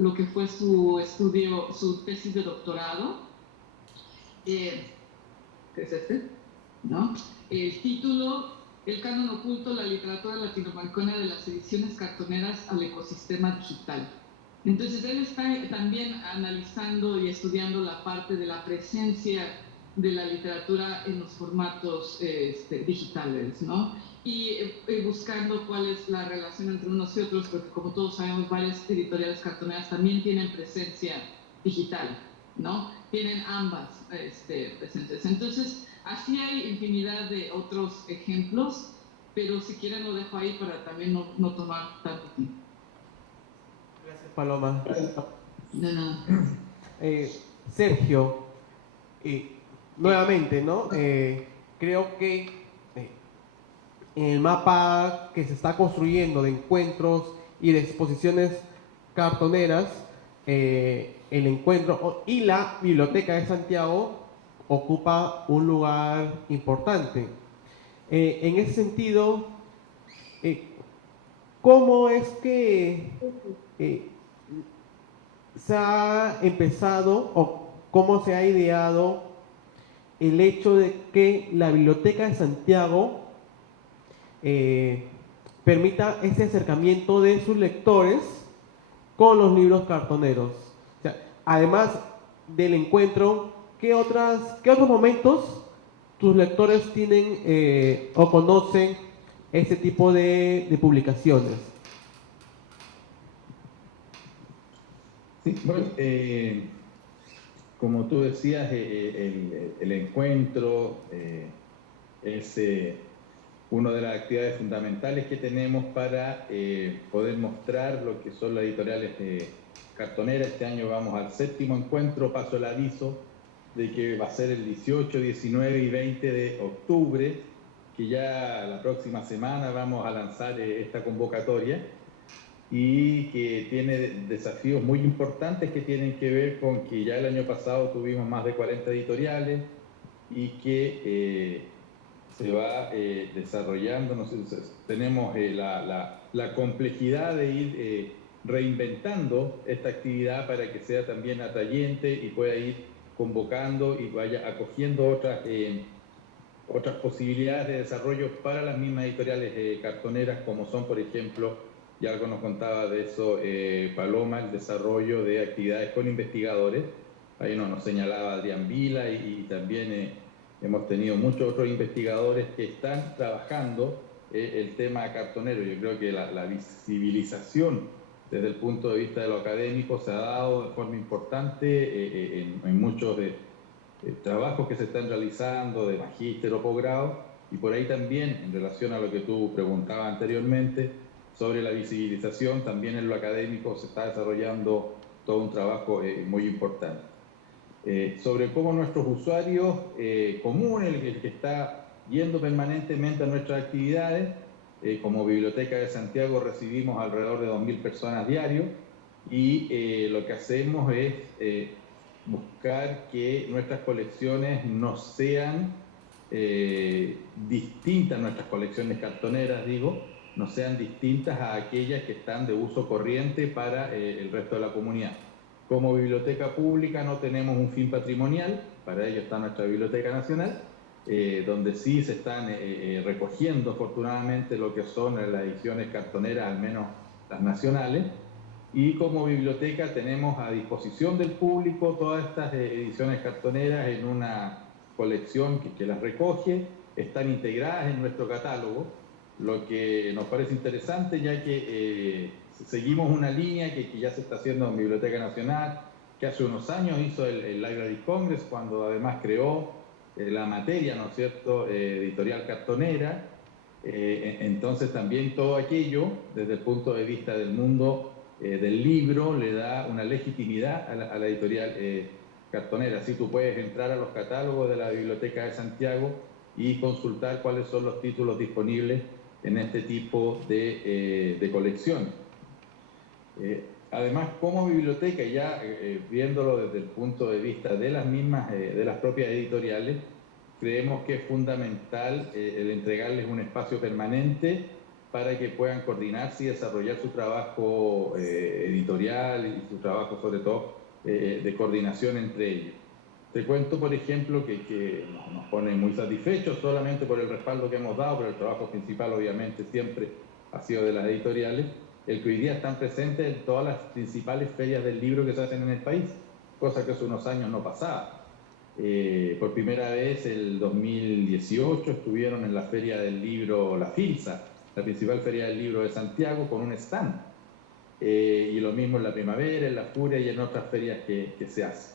lo que fue su tesis de doctorado, que es ¿no? El título, El canon oculto, la literatura latinoamericana de las ediciones cartoneras al ecosistema digital. Entonces él está también analizando y estudiando la parte de la presencia de la literatura en los formatos digitales, ¿no? Y buscando cuál es la relación entre unos y otros, porque como todos sabemos, varias editoriales cartoneras también tienen presencia digital, ¿no? Tienen ambas presencias. Entonces, así hay infinidad de otros ejemplos, pero si quieren lo dejo ahí para también no tomar tanto tiempo. Gracias, Paloma. De nada. Sergio, nuevamente, ¿no? Creo que en el mapa que se está construyendo de encuentros y de exposiciones cartoneras, el encuentro y la Biblioteca de Santiago ocupa un lugar importante. En ese sentido, ¿cómo es que se ha empezado o cómo se ha ideado el hecho de que la Biblioteca de Santiago permita ese acercamiento de sus lectores con los libros cartoneros? O sea, además del encuentro, ¿qué otros momentos tus lectores tienen o conocen este tipo de publicaciones? Sí, bueno, como tú decías, el encuentro es una de las actividades fundamentales que tenemos para poder mostrar lo que son las editoriales cartoneras. Este año vamos al 7º encuentro, paso el aviso, de que va a ser el 18, 19 y 20 de octubre, que ya la próxima semana vamos a lanzar esta convocatoria, y que tiene desafíos muy importantes que tienen que ver con que ya el año pasado tuvimos más de 40 editoriales y que se va desarrollando, tenemos la complejidad de ir reinventando esta actividad para que sea también atrayente y pueda ir convocando y vaya acogiendo otras posibilidades de desarrollo para las mismas editoriales cartoneras, como son, por ejemplo, y algo nos contaba de eso Paloma, el desarrollo de actividades con investigadores. Ahí nos señalaba Adrián Vila y también hemos tenido muchos otros investigadores que están trabajando el tema cartonero. Yo creo que la visibilización desde el punto de vista de lo académico se ha dado de forma importante en muchos trabajos que se están realizando de magíster o posgrado, y por ahí también, en relación a lo que tú preguntabas anteriormente, sobre la visibilización, también en lo académico se está desarrollando todo un trabajo muy importante. Sobre cómo nuestros usuarios comunes, el que está yendo permanentemente a nuestras actividades, como Biblioteca de Santiago recibimos alrededor de 2.000 personas diarios, y lo que hacemos es buscar que nuestras colecciones no sean distintas, nuestras colecciones cartoneras, digo, no sean distintas a aquellas que están de uso corriente para el resto de la comunidad. Como biblioteca pública no tenemos un fin patrimonial, para ello está nuestra Biblioteca Nacional, donde sí se están recogiendo afortunadamente lo que son las ediciones cartoneras, al menos las nacionales, y como biblioteca tenemos a disposición del público todas estas ediciones cartoneras en una colección que las recoge, están integradas en nuestro catálogo, lo que nos parece interesante, ya que seguimos una línea que ya se está haciendo en Biblioteca Nacional, que hace unos años hizo el Library Congress, cuando además creó la materia, ¿no es cierto?, editorial cartonera. Entonces también todo aquello, desde el punto de vista del mundo del libro, le da una legitimidad a la editorial cartonera. Así tú puedes entrar a los catálogos de la Biblioteca de Santiago y consultar cuáles son los títulos disponibles en este tipo de colecciones. Además, como biblioteca, ya viéndolo desde el punto de vista de las mismas, de las propias editoriales, creemos que es fundamental el entregarles un espacio permanente para que puedan coordinarse y desarrollar su trabajo editorial y su trabajo, sobre todo, de coordinación entre ellos. Te cuento, por ejemplo, que nos pone muy satisfechos solamente por el respaldo que hemos dado, pero el trabajo principal obviamente siempre ha sido de las editoriales, el que hoy día están presentes en todas las principales ferias del libro que se hacen en el país, cosa que hace unos años no pasaba. Por primera vez, el 2018, estuvieron en la Feria del Libro La Filsa, la principal feria del libro de Santiago, con un stand. Y lo mismo en la Primavera, en la Furia y en otras ferias que se hacen.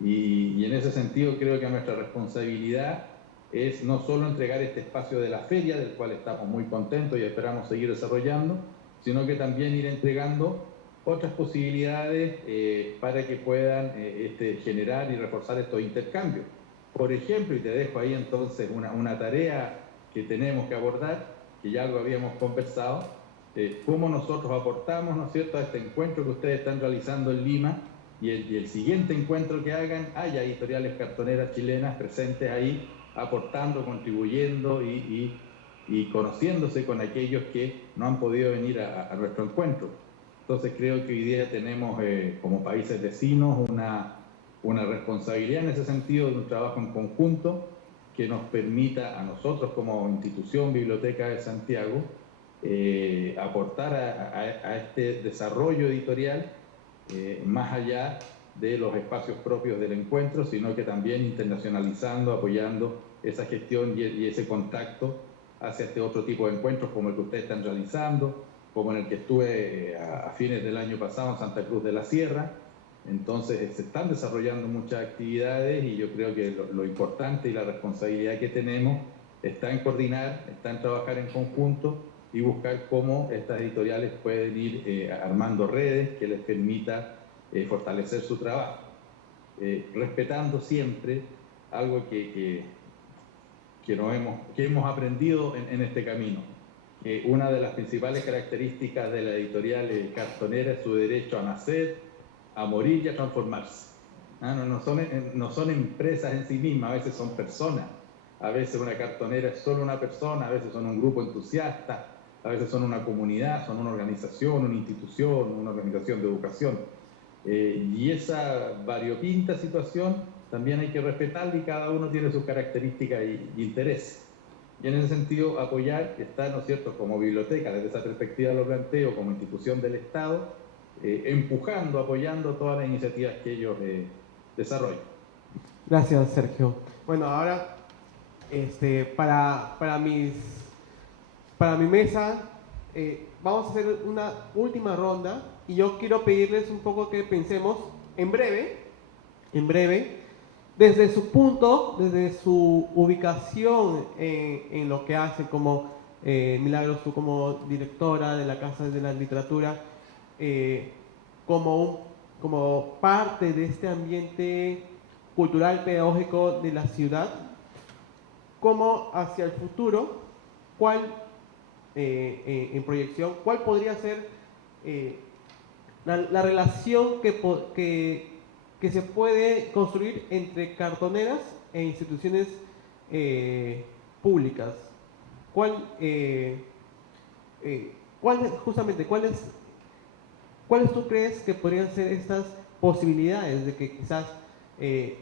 Y en ese sentido creo que nuestra responsabilidad es no solo entregar este espacio de la feria, del cual estamos muy contentos y esperamos seguir desarrollando, sino que también ir entregando otras posibilidades para que puedan generar y reforzar estos intercambios. Por ejemplo, y te dejo ahí entonces una tarea que tenemos que abordar, que ya lo habíamos conversado, cómo nosotros aportamos, ¿no es cierto?, a este encuentro que ustedes están realizando en Lima, y el siguiente encuentro que hagan, haya editoriales cartoneras chilenas presentes ahí, aportando, contribuyendo y conociéndose con aquellos que no han podido venir a nuestro encuentro. Entonces creo que hoy día tenemos como países vecinos una responsabilidad en ese sentido, de un trabajo en conjunto que nos permita a nosotros como institución Biblioteca de Santiago aportar a este desarrollo editorial más allá de los espacios propios del encuentro, sino que también internacionalizando, apoyando esa gestión y ese contacto hacia este otro tipo de encuentros como el que ustedes están realizando, como en el que estuve a fines del año pasado en Santa Cruz de la Sierra. Entonces se están desarrollando muchas actividades y yo creo que lo importante y la responsabilidad que tenemos está en coordinar, está en trabajar en conjunto y buscar cómo estas editoriales pueden ir armando redes que les permita fortalecer su trabajo. respetando siempre algo que hemos aprendido en este camino. Que una de las principales características de la editorial cartonera es su derecho a nacer, a morir y a transformarse. No son empresas en sí mismas, a veces son personas. A veces una cartonera es solo una persona, a veces son un grupo entusiasta, a veces son una comunidad, son una organización, una institución, una organización de educación. Y esa variopinta situación también hay que respetarla y cada uno tiene sus características y intereses. Y en ese sentido, apoyar está, ¿no es cierto?, como biblioteca, desde esa perspectiva lo planteo, como institución del Estado, empujando, apoyando todas las iniciativas que ellos desarrollan. Gracias, Sergio. Bueno, ahora, para mi mesa, vamos a hacer una última ronda y yo quiero pedirles un poco que pensemos en breve, desde su punto, desde su ubicación en lo que hace, como Milagros, tú como directora de la Casa de la Literatura, como parte de este ambiente cultural pedagógico de la ciudad, como hacia el futuro, en proyección, cuál podría ser la relación que se puede construir entre cartoneras e instituciones públicas. ¿Cuáles tú crees que podrían ser estas posibilidades de que quizás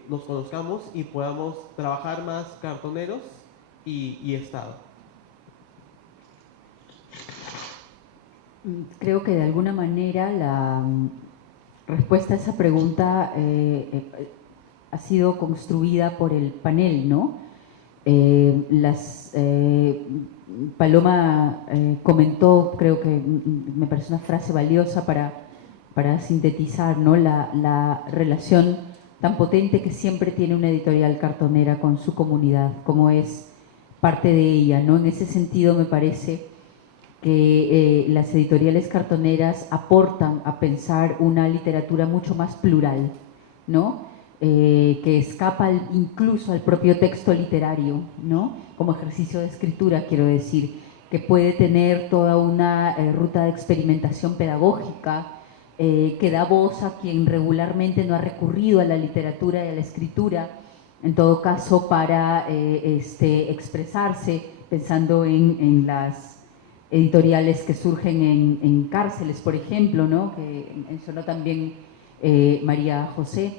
nos conozcamos y podamos trabajar más cartoneros y Estado? Creo que de alguna manera la respuesta a esa pregunta ha sido construida por el panel, ¿no? Paloma comentó, creo que me parece una frase valiosa para sintetizar, ¿no?, la relación tan potente que siempre tiene una editorial cartonera con su comunidad, como es parte de ella, ¿no? En ese sentido me parece que las editoriales cartoneras aportan a pensar una literatura mucho más plural, ¿no? Que escapa incluso al propio texto literario, ¿no? Como ejercicio de escritura, quiero decir, que puede tener toda una ruta de experimentación pedagógica, que da voz a quien regularmente no ha recurrido a la literatura y a la escritura, en todo caso para expresarse, pensando en las editoriales que surgen en cárceles, por ejemplo, ¿no?, que mencionó también María José.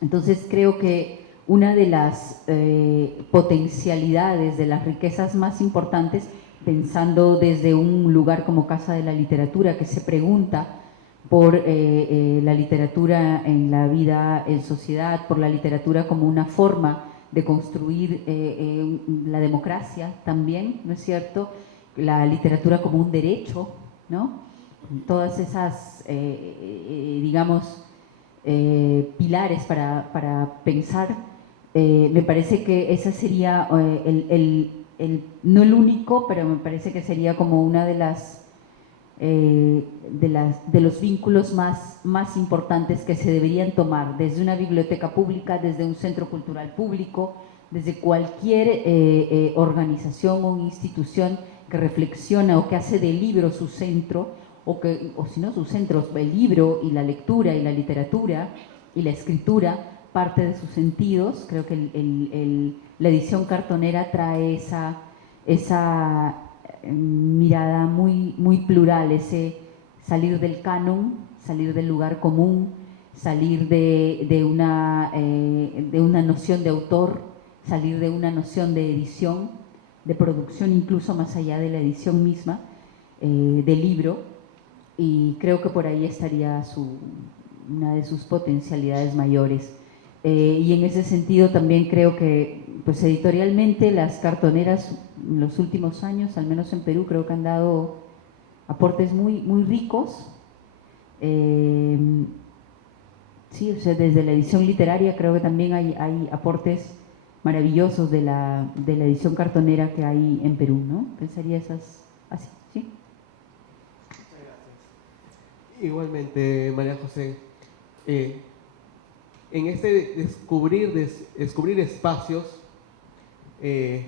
Entonces creo que una de las potencialidades, de las riquezas más importantes, pensando desde un lugar como Casa de la Literatura, que se pregunta por la literatura en la vida en sociedad, por la literatura como una forma de construir la democracia también, ¿no es cierto?, la literatura como un derecho, ¿no? Todas esas, digamos, pilares para pensar, me parece que esa sería no el único, pero me parece que sería como una de los vínculos más importantes que se deberían tomar desde una biblioteca pública, desde un centro cultural público, desde cualquier organización o institución que reflexiona o que hace del libro su centro, o si no su centro, el libro y la lectura y la literatura y la escritura, parte de sus sentidos. Creo que la edición cartonera trae esa mirada muy, muy plural, ese salir del canon, salir del lugar común, salir de una noción de autor, salir de una noción de edición, de producción, incluso más allá de la edición misma del libro, y creo que por ahí estaría una de sus potencialidades mayores. Y en ese sentido también creo que, pues, editorialmente las cartoneras en los últimos años, al menos en Perú, creo que han dado aportes muy, muy ricos. Sí, o sea, desde la edición literaria creo que también hay aportes maravillosos de la edición cartonera que hay en Perú, ¿no? Pensaría esas así, ¿sí? Muchas gracias. Igualmente, María José, en este descubrir espacios, ¿qué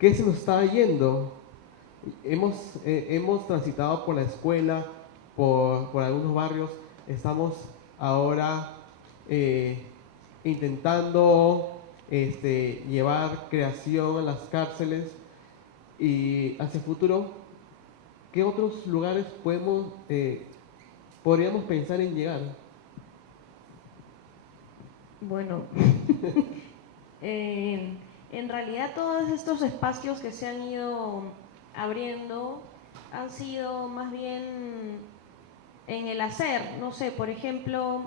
se nos está yendo? Hemos transitado por la escuela, por algunos barrios, estamos ahora intentando llevar creación a las cárceles, y hacia el futuro, ¿qué otros lugares podríamos pensar en llegar? Bueno, en realidad todos estos espacios que se han ido abriendo han sido más bien en el hacer. No sé, por ejemplo,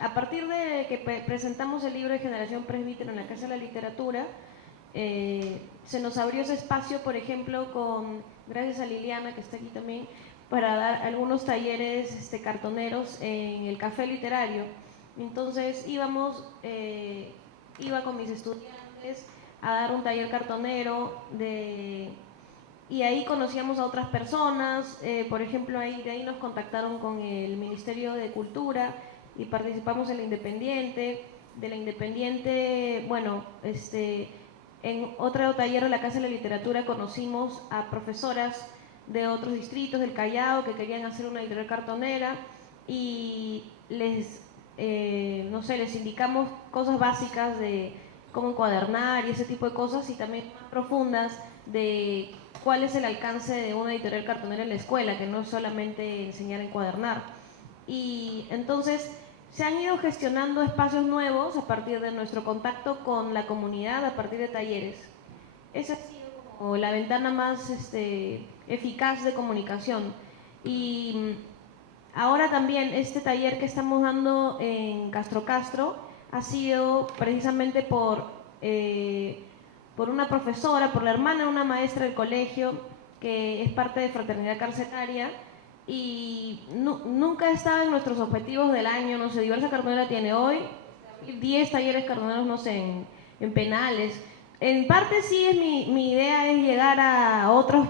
a partir de que presentamos el libro de Generación Presbítero en la Casa de la Literatura, se nos abrió ese espacio, por ejemplo, gracias a Liliana, que está aquí también, para dar algunos talleres cartoneros en el café literario. Entonces iba con mis estudiantes a dar un taller cartonero y ahí conocíamos a otras personas. Por ejemplo, de ahí nos contactaron con el Ministerio de Cultura y participamos en la Independiente. De la Independiente, bueno, en otro taller de la Casa de la Literatura conocimos a profesoras de otros distritos del Callao que querían hacer una editorial cartonera, y les indicamos cosas básicas de cómo encuadernar y ese tipo de cosas, y también más profundas de cuál es el alcance de una editorial cartonera en la escuela, que no es solamente enseñar a encuadernar. Y entonces se han ido gestionando espacios nuevos a partir de nuestro contacto con la comunidad, a partir de talleres. Esa ha sido como la ventana más eficaz de comunicación. Y ahora también este taller que estamos dando en Castro ha sido precisamente por una profesora, por la hermana de una maestra del colegio que es parte de Fraternidad Carcetaria, y nunca estaba en nuestros objetivos del año. No sé, Diversa Cartonera tiene hoy 10 talleres cartoneros, no sé, en penales. En parte sí, mi idea es llegar a otros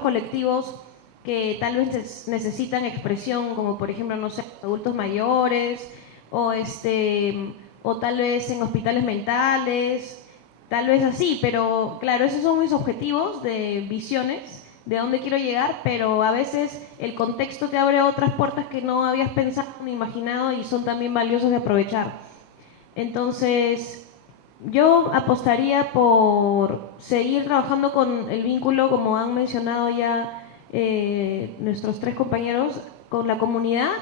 colectivos que tal vez necesitan expresión, como por ejemplo, no sé, adultos mayores, o tal vez en hospitales mentales, tal vez así. Pero claro, esos son mis objetivos de visiones, de dónde quiero llegar, pero a veces el contexto te abre otras puertas que no habías pensado ni imaginado, y son también valiosos de aprovechar. Entonces, yo apostaría por seguir trabajando con el vínculo, como han mencionado ya nuestros 3 compañeros, con la comunidad,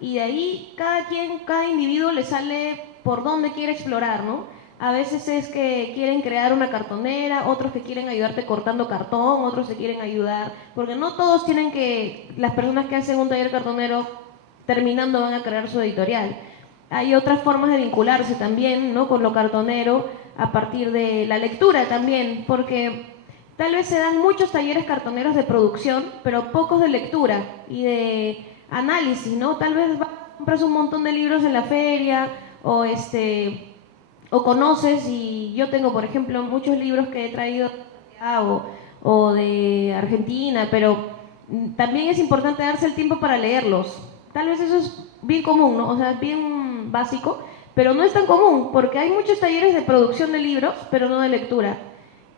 y de ahí cada individuo le sale por dónde quiere explorar, ¿no? A veces es que quieren crear una cartonera, otros que quieren ayudarte cortando cartón, otros que quieren ayudar, porque no todos las personas que hacen un taller cartonero terminando van a crear su editorial. Hay otras formas de vincularse también, ¿no?, con lo cartonero, a partir de la lectura también, porque tal vez se dan muchos talleres cartoneros de producción, pero pocos de lectura y de análisis, ¿no? Tal vez compras un montón de libros en la feria, o conoces, y yo tengo, por ejemplo, muchos libros que he traído o de Argentina, pero también es importante darse el tiempo para leerlos. Tal vez eso es bien común, ¿no? O sea, bien básico, pero no es tan común, porque hay muchos talleres de producción de libros, pero no de lectura.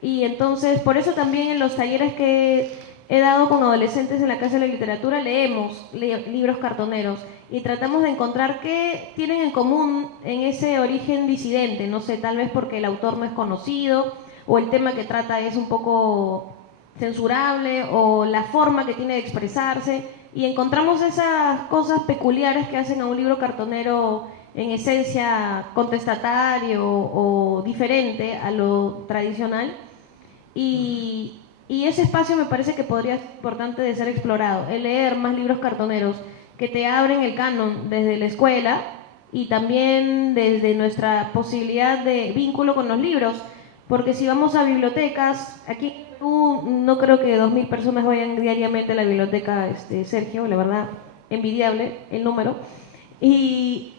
Y entonces, por eso también en los talleres que he dado con adolescentes en la Casa de la Literatura leemos libros cartoneros y tratamos de encontrar qué tienen en común en ese origen disidente. No sé, tal vez porque el autor no es conocido, o el tema que trata es un poco censurable, o la forma que tiene de expresarse, y encontramos esas cosas peculiares que hacen a un libro cartonero en esencia contestatario o diferente a lo tradicional. Y ese espacio me parece que podría ser importante de ser explorado, el leer más libros cartoneros que te abren el canon desde la escuela, y también desde nuestra posibilidad de vínculo con los libros, porque si vamos a bibliotecas, aquí no creo que 2.000 personas vayan diariamente a la biblioteca, Sergio, la verdad, envidiable el número, y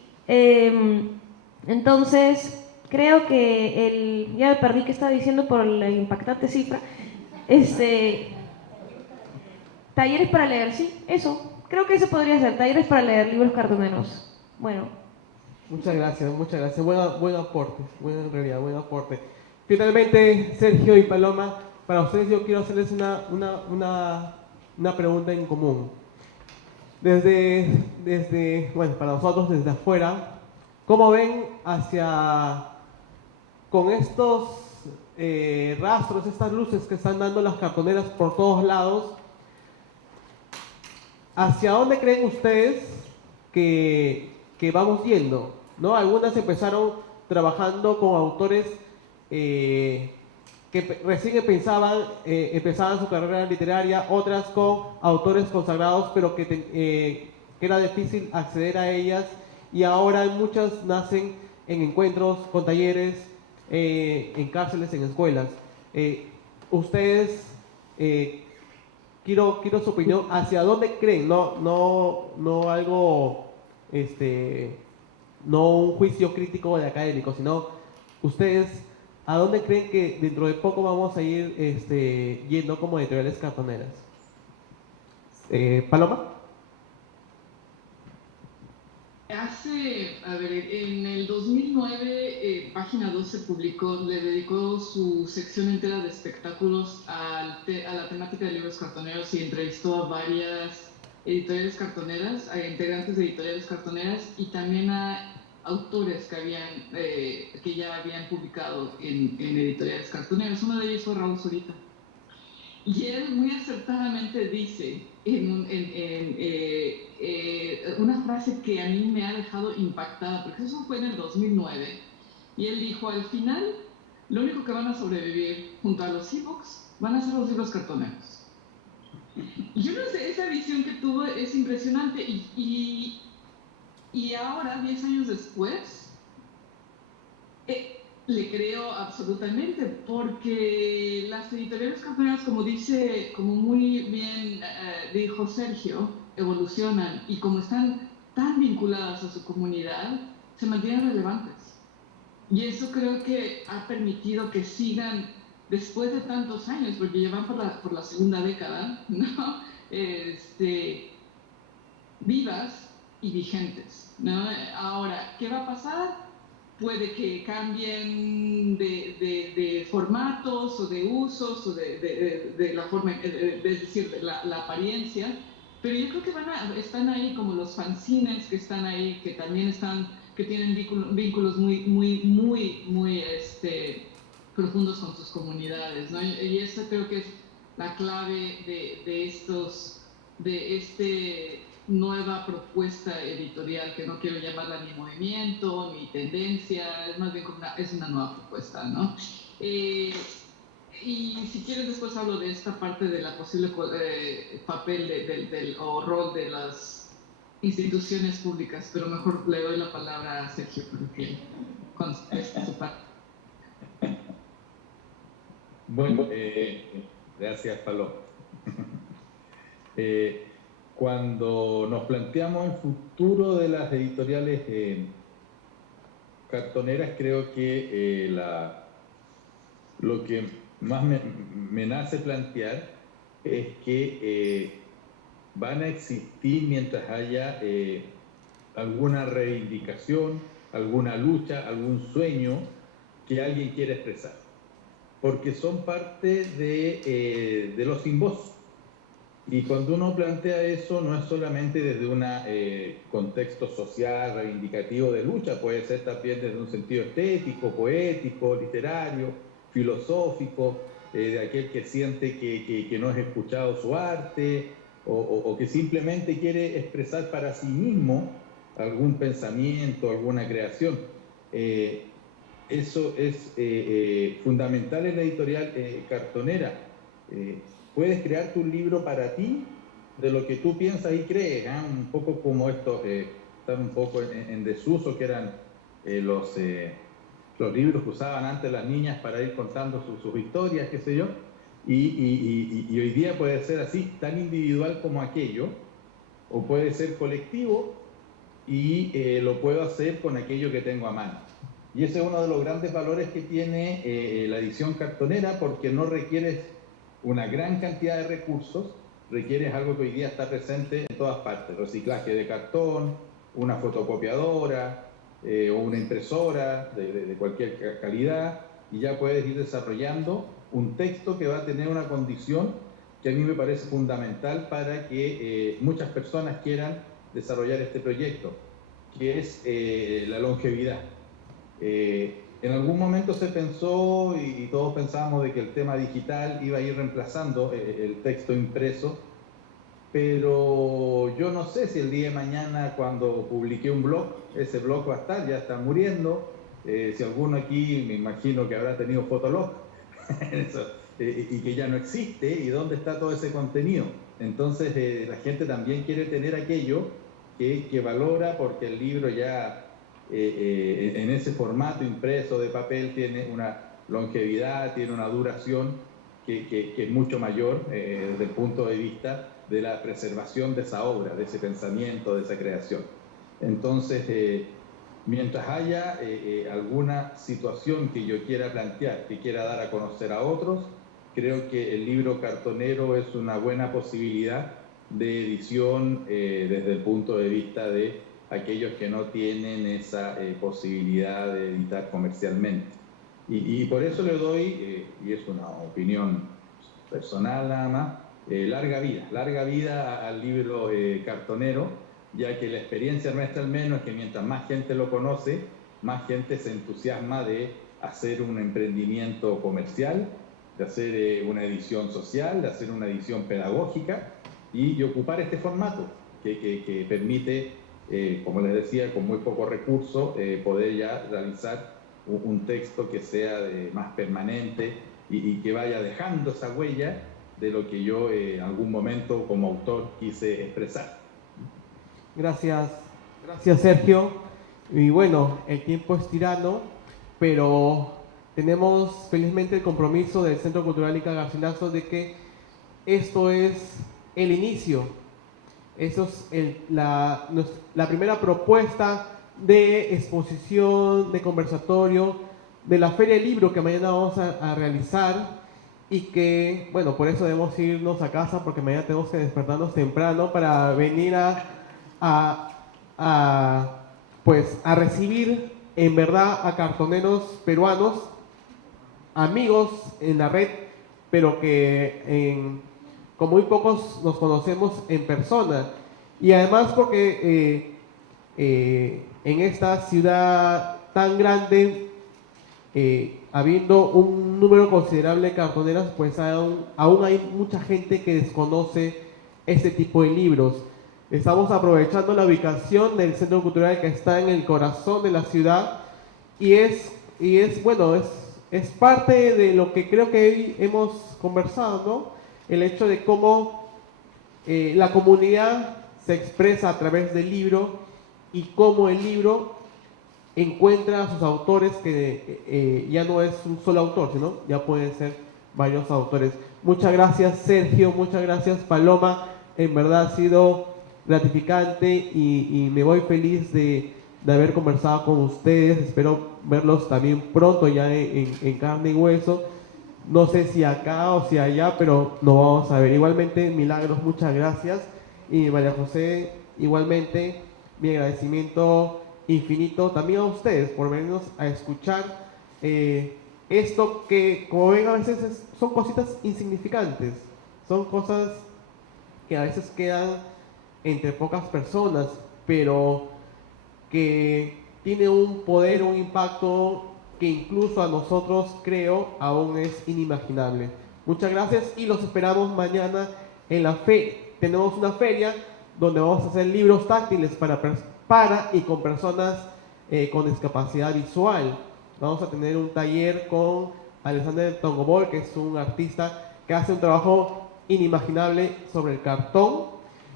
entonces creo que ya me perdí qué estaba diciendo por la impactante cifra. Talleres para leer, sí, eso. Creo que eso podría ser, talleres para leer libros cartoneros. Bueno. Muchas gracias, muchas gracias. Buen aporte, en realidad, buen aporte. Finalmente, Sergio y Paloma, para ustedes yo quiero hacerles una pregunta en común. Bueno, para nosotros desde afuera, ¿cómo ven con estos rastros, estas luces que están dando las cartoneras por todos lados, hacia dónde creen ustedes que vamos yendo? ¿No? Algunas empezaron trabajando con autores que recién empezaban su carrera literaria, otras con autores consagrados, pero que era difícil acceder a ellas, y ahora muchas nacen en encuentros, con talleres, en cárceles, en escuelas. Ustedes, quiero su opinión, ¿hacia dónde creen? No algo, no un juicio crítico de académico, sino ustedes, ¿a dónde creen que dentro de poco vamos a ir yendo como editoriales cartoneras? ¿Paloma? En el 2009, Página 12 le dedicó su sección entera de espectáculos a la temática de libros cartoneros y entrevistó a varias editoriales cartoneras, a integrantes de editoriales cartoneras y también a autores que ya habían publicado en editoriales cartoneras. Uno de ellos fue Raúl Zurita. Y él muy acertadamente dice una frase que a mí me ha dejado impactada, porque eso fue en el 2009, y él dijo: al final, lo único que van a sobrevivir junto a los e-books van a ser los libros cartoneros. Y yo no sé, esa visión que tuvo es impresionante, y ahora, 10 años después, le creo absolutamente, porque las editoriales cartoneras, como muy bien dijo Sergio, evolucionan, y como están tan vinculadas a su comunidad, se mantienen relevantes. Y eso creo que ha permitido que sigan, después de tantos años, porque ya van por la segunda década, ¿no? Vivas y vigentes, ¿no? Ahora, ¿qué va a pasar? Puede que cambien de formatos o de usos o de la forma, es decir, de la apariencia, pero yo creo que están ahí como los fanzines que están ahí, que también que tienen vínculos muy profundos con sus comunidades, ¿no? Y eso creo que es la clave de nueva propuesta editorial, que no quiero llamarla ni movimiento ni tendencia, es más bien como es una nueva propuesta, ¿no? Y si quieres después hablo de esta parte de la posible papel o rol de las instituciones públicas, pero mejor le doy la palabra a Sergio para que conteste su parte. Bueno, gracias, Paloma. Cuando nos planteamos el futuro de las editoriales cartoneras, creo que lo que más me nace plantear es que van a existir mientras haya alguna reivindicación, alguna lucha, algún sueño que alguien quiera expresar, porque son parte de los sin voz. Y cuando uno plantea eso, no es solamente desde un contexto social, reivindicativo de lucha, puede ser también desde un sentido estético, poético, literario, filosófico, de aquel que siente que no es escuchado su arte, o que simplemente quiere expresar para sí mismo algún pensamiento, alguna creación. Eso es fundamental en la editorial cartonera. Puedes crear tu libro para ti, de lo que tú piensas y crees, un poco como estos están un poco en desuso, que eran los libros que usaban antes las niñas para ir contando sus historias, qué sé yo, y hoy día puede ser así, tan individual como aquello, o puede ser colectivo, y lo puedo hacer con aquello que tengo a mano. Y ese es uno de los grandes valores que tiene la edición cartonera, porque no requiere una gran cantidad de recursos requiere algo que hoy día está presente en todas partes: reciclaje de cartón, una fotocopiadora o una impresora de cualquier calidad, y ya puedes ir desarrollando un texto que va a tener una condición que a mí me parece fundamental para que muchas personas quieran desarrollar este proyecto, que es la longevidad. En algún momento se pensó, y todos pensábamos, de que el tema digital iba a ir reemplazando el texto impreso, pero yo no sé si el día de mañana, cuando publiqué un blog, ese blog va a estar, ya está muriendo. Si alguno aquí, me imagino que habrá tenido Fotolog, y que ya no existe, y dónde está todo ese contenido. Entonces la gente también quiere tener aquello que valora, porque el libro ya en ese formato impreso de papel tiene una longevidad, tiene una duración que es mucho mayor desde el punto de vista de la preservación de esa obra, de ese pensamiento, de esa creación. Entonces, mientras haya alguna situación que yo quiera plantear, que quiera dar a conocer a otros, creo que el libro cartonero es una buena posibilidad de edición desde el punto de vista de aquellos que no tienen esa posibilidad de editar comercialmente. Y por eso le doy, y es una opinión personal nada más, larga vida al libro cartonero, ya que la experiencia nuestra al menos es que mientras más gente lo conoce, más gente se entusiasma de hacer un emprendimiento comercial, de hacer una edición social, de hacer una edición pedagógica y ocupar este formato que permite, como les decía, con muy pocos recursos, poder ya realizar un texto que sea más permanente y que vaya dejando esa huella de lo que yo en algún momento como autor quise expresar. Gracias Sergio. Y bueno, el tiempo es tirano, pero tenemos felizmente el compromiso del Centro Cultural Ica Garcilaso de que esto es el inicio. Eso es la primera propuesta de exposición, de conversatorio, de la Feria del Libro que mañana vamos a realizar, y que, bueno, por eso debemos irnos a casa, porque mañana tenemos que despertarnos temprano para venir pues a recibir en verdad a cartoneros peruanos, amigos en la red, pero que con muy pocos nos conocemos en persona. Y además porque en esta ciudad tan grande, habiendo un número considerable de cartoneras, pues aún hay mucha gente que desconoce este tipo de libros. Estamos aprovechando la ubicación del Centro Cultural que está en el corazón de la ciudad, y es parte de lo que creo que hoy hemos conversado, ¿no? El hecho de cómo la comunidad se expresa a través del libro, y cómo el libro encuentra a sus autores, que ya no es un solo autor, sino ya pueden ser varios autores. Muchas gracias Sergio, muchas gracias Paloma, en verdad ha sido gratificante y me voy feliz de haber conversado con ustedes. Espero verlos también pronto ya en carne y hueso. No sé si acá o si allá, pero nos vamos a ver. Igualmente, Milagros, muchas gracias. Y María José, igualmente, mi agradecimiento infinito también a ustedes por venirnos a escuchar esto que, como ven, a veces son cositas insignificantes, son cosas que a veces quedan entre pocas personas, pero que tiene un poder, un impacto que incluso a nosotros, creo, aún es inimaginable. Muchas gracias y los esperamos mañana en la feria. Tenemos una feria donde vamos a hacer libros táctiles para y con personas con discapacidad visual. Vamos a tener un taller con Alexander Tongobol, que es un artista que hace un trabajo inimaginable sobre el cartón.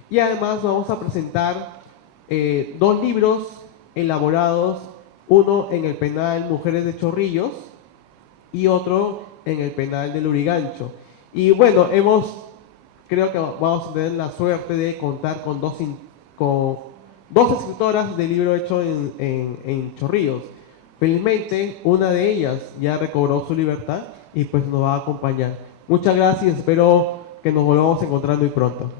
Y además vamos a presentar 2 libros elaborados, uno en el penal Mujeres de Chorrillos y otro en el penal del Lurigancho. Y bueno, creo que vamos a tener la suerte de contar con dos escritoras de libro hecho en Chorrillos. Felizmente, una de ellas ya recobró su libertad y pues nos va a acompañar. Muchas gracias, espero que nos volvamos a encontrar muy pronto.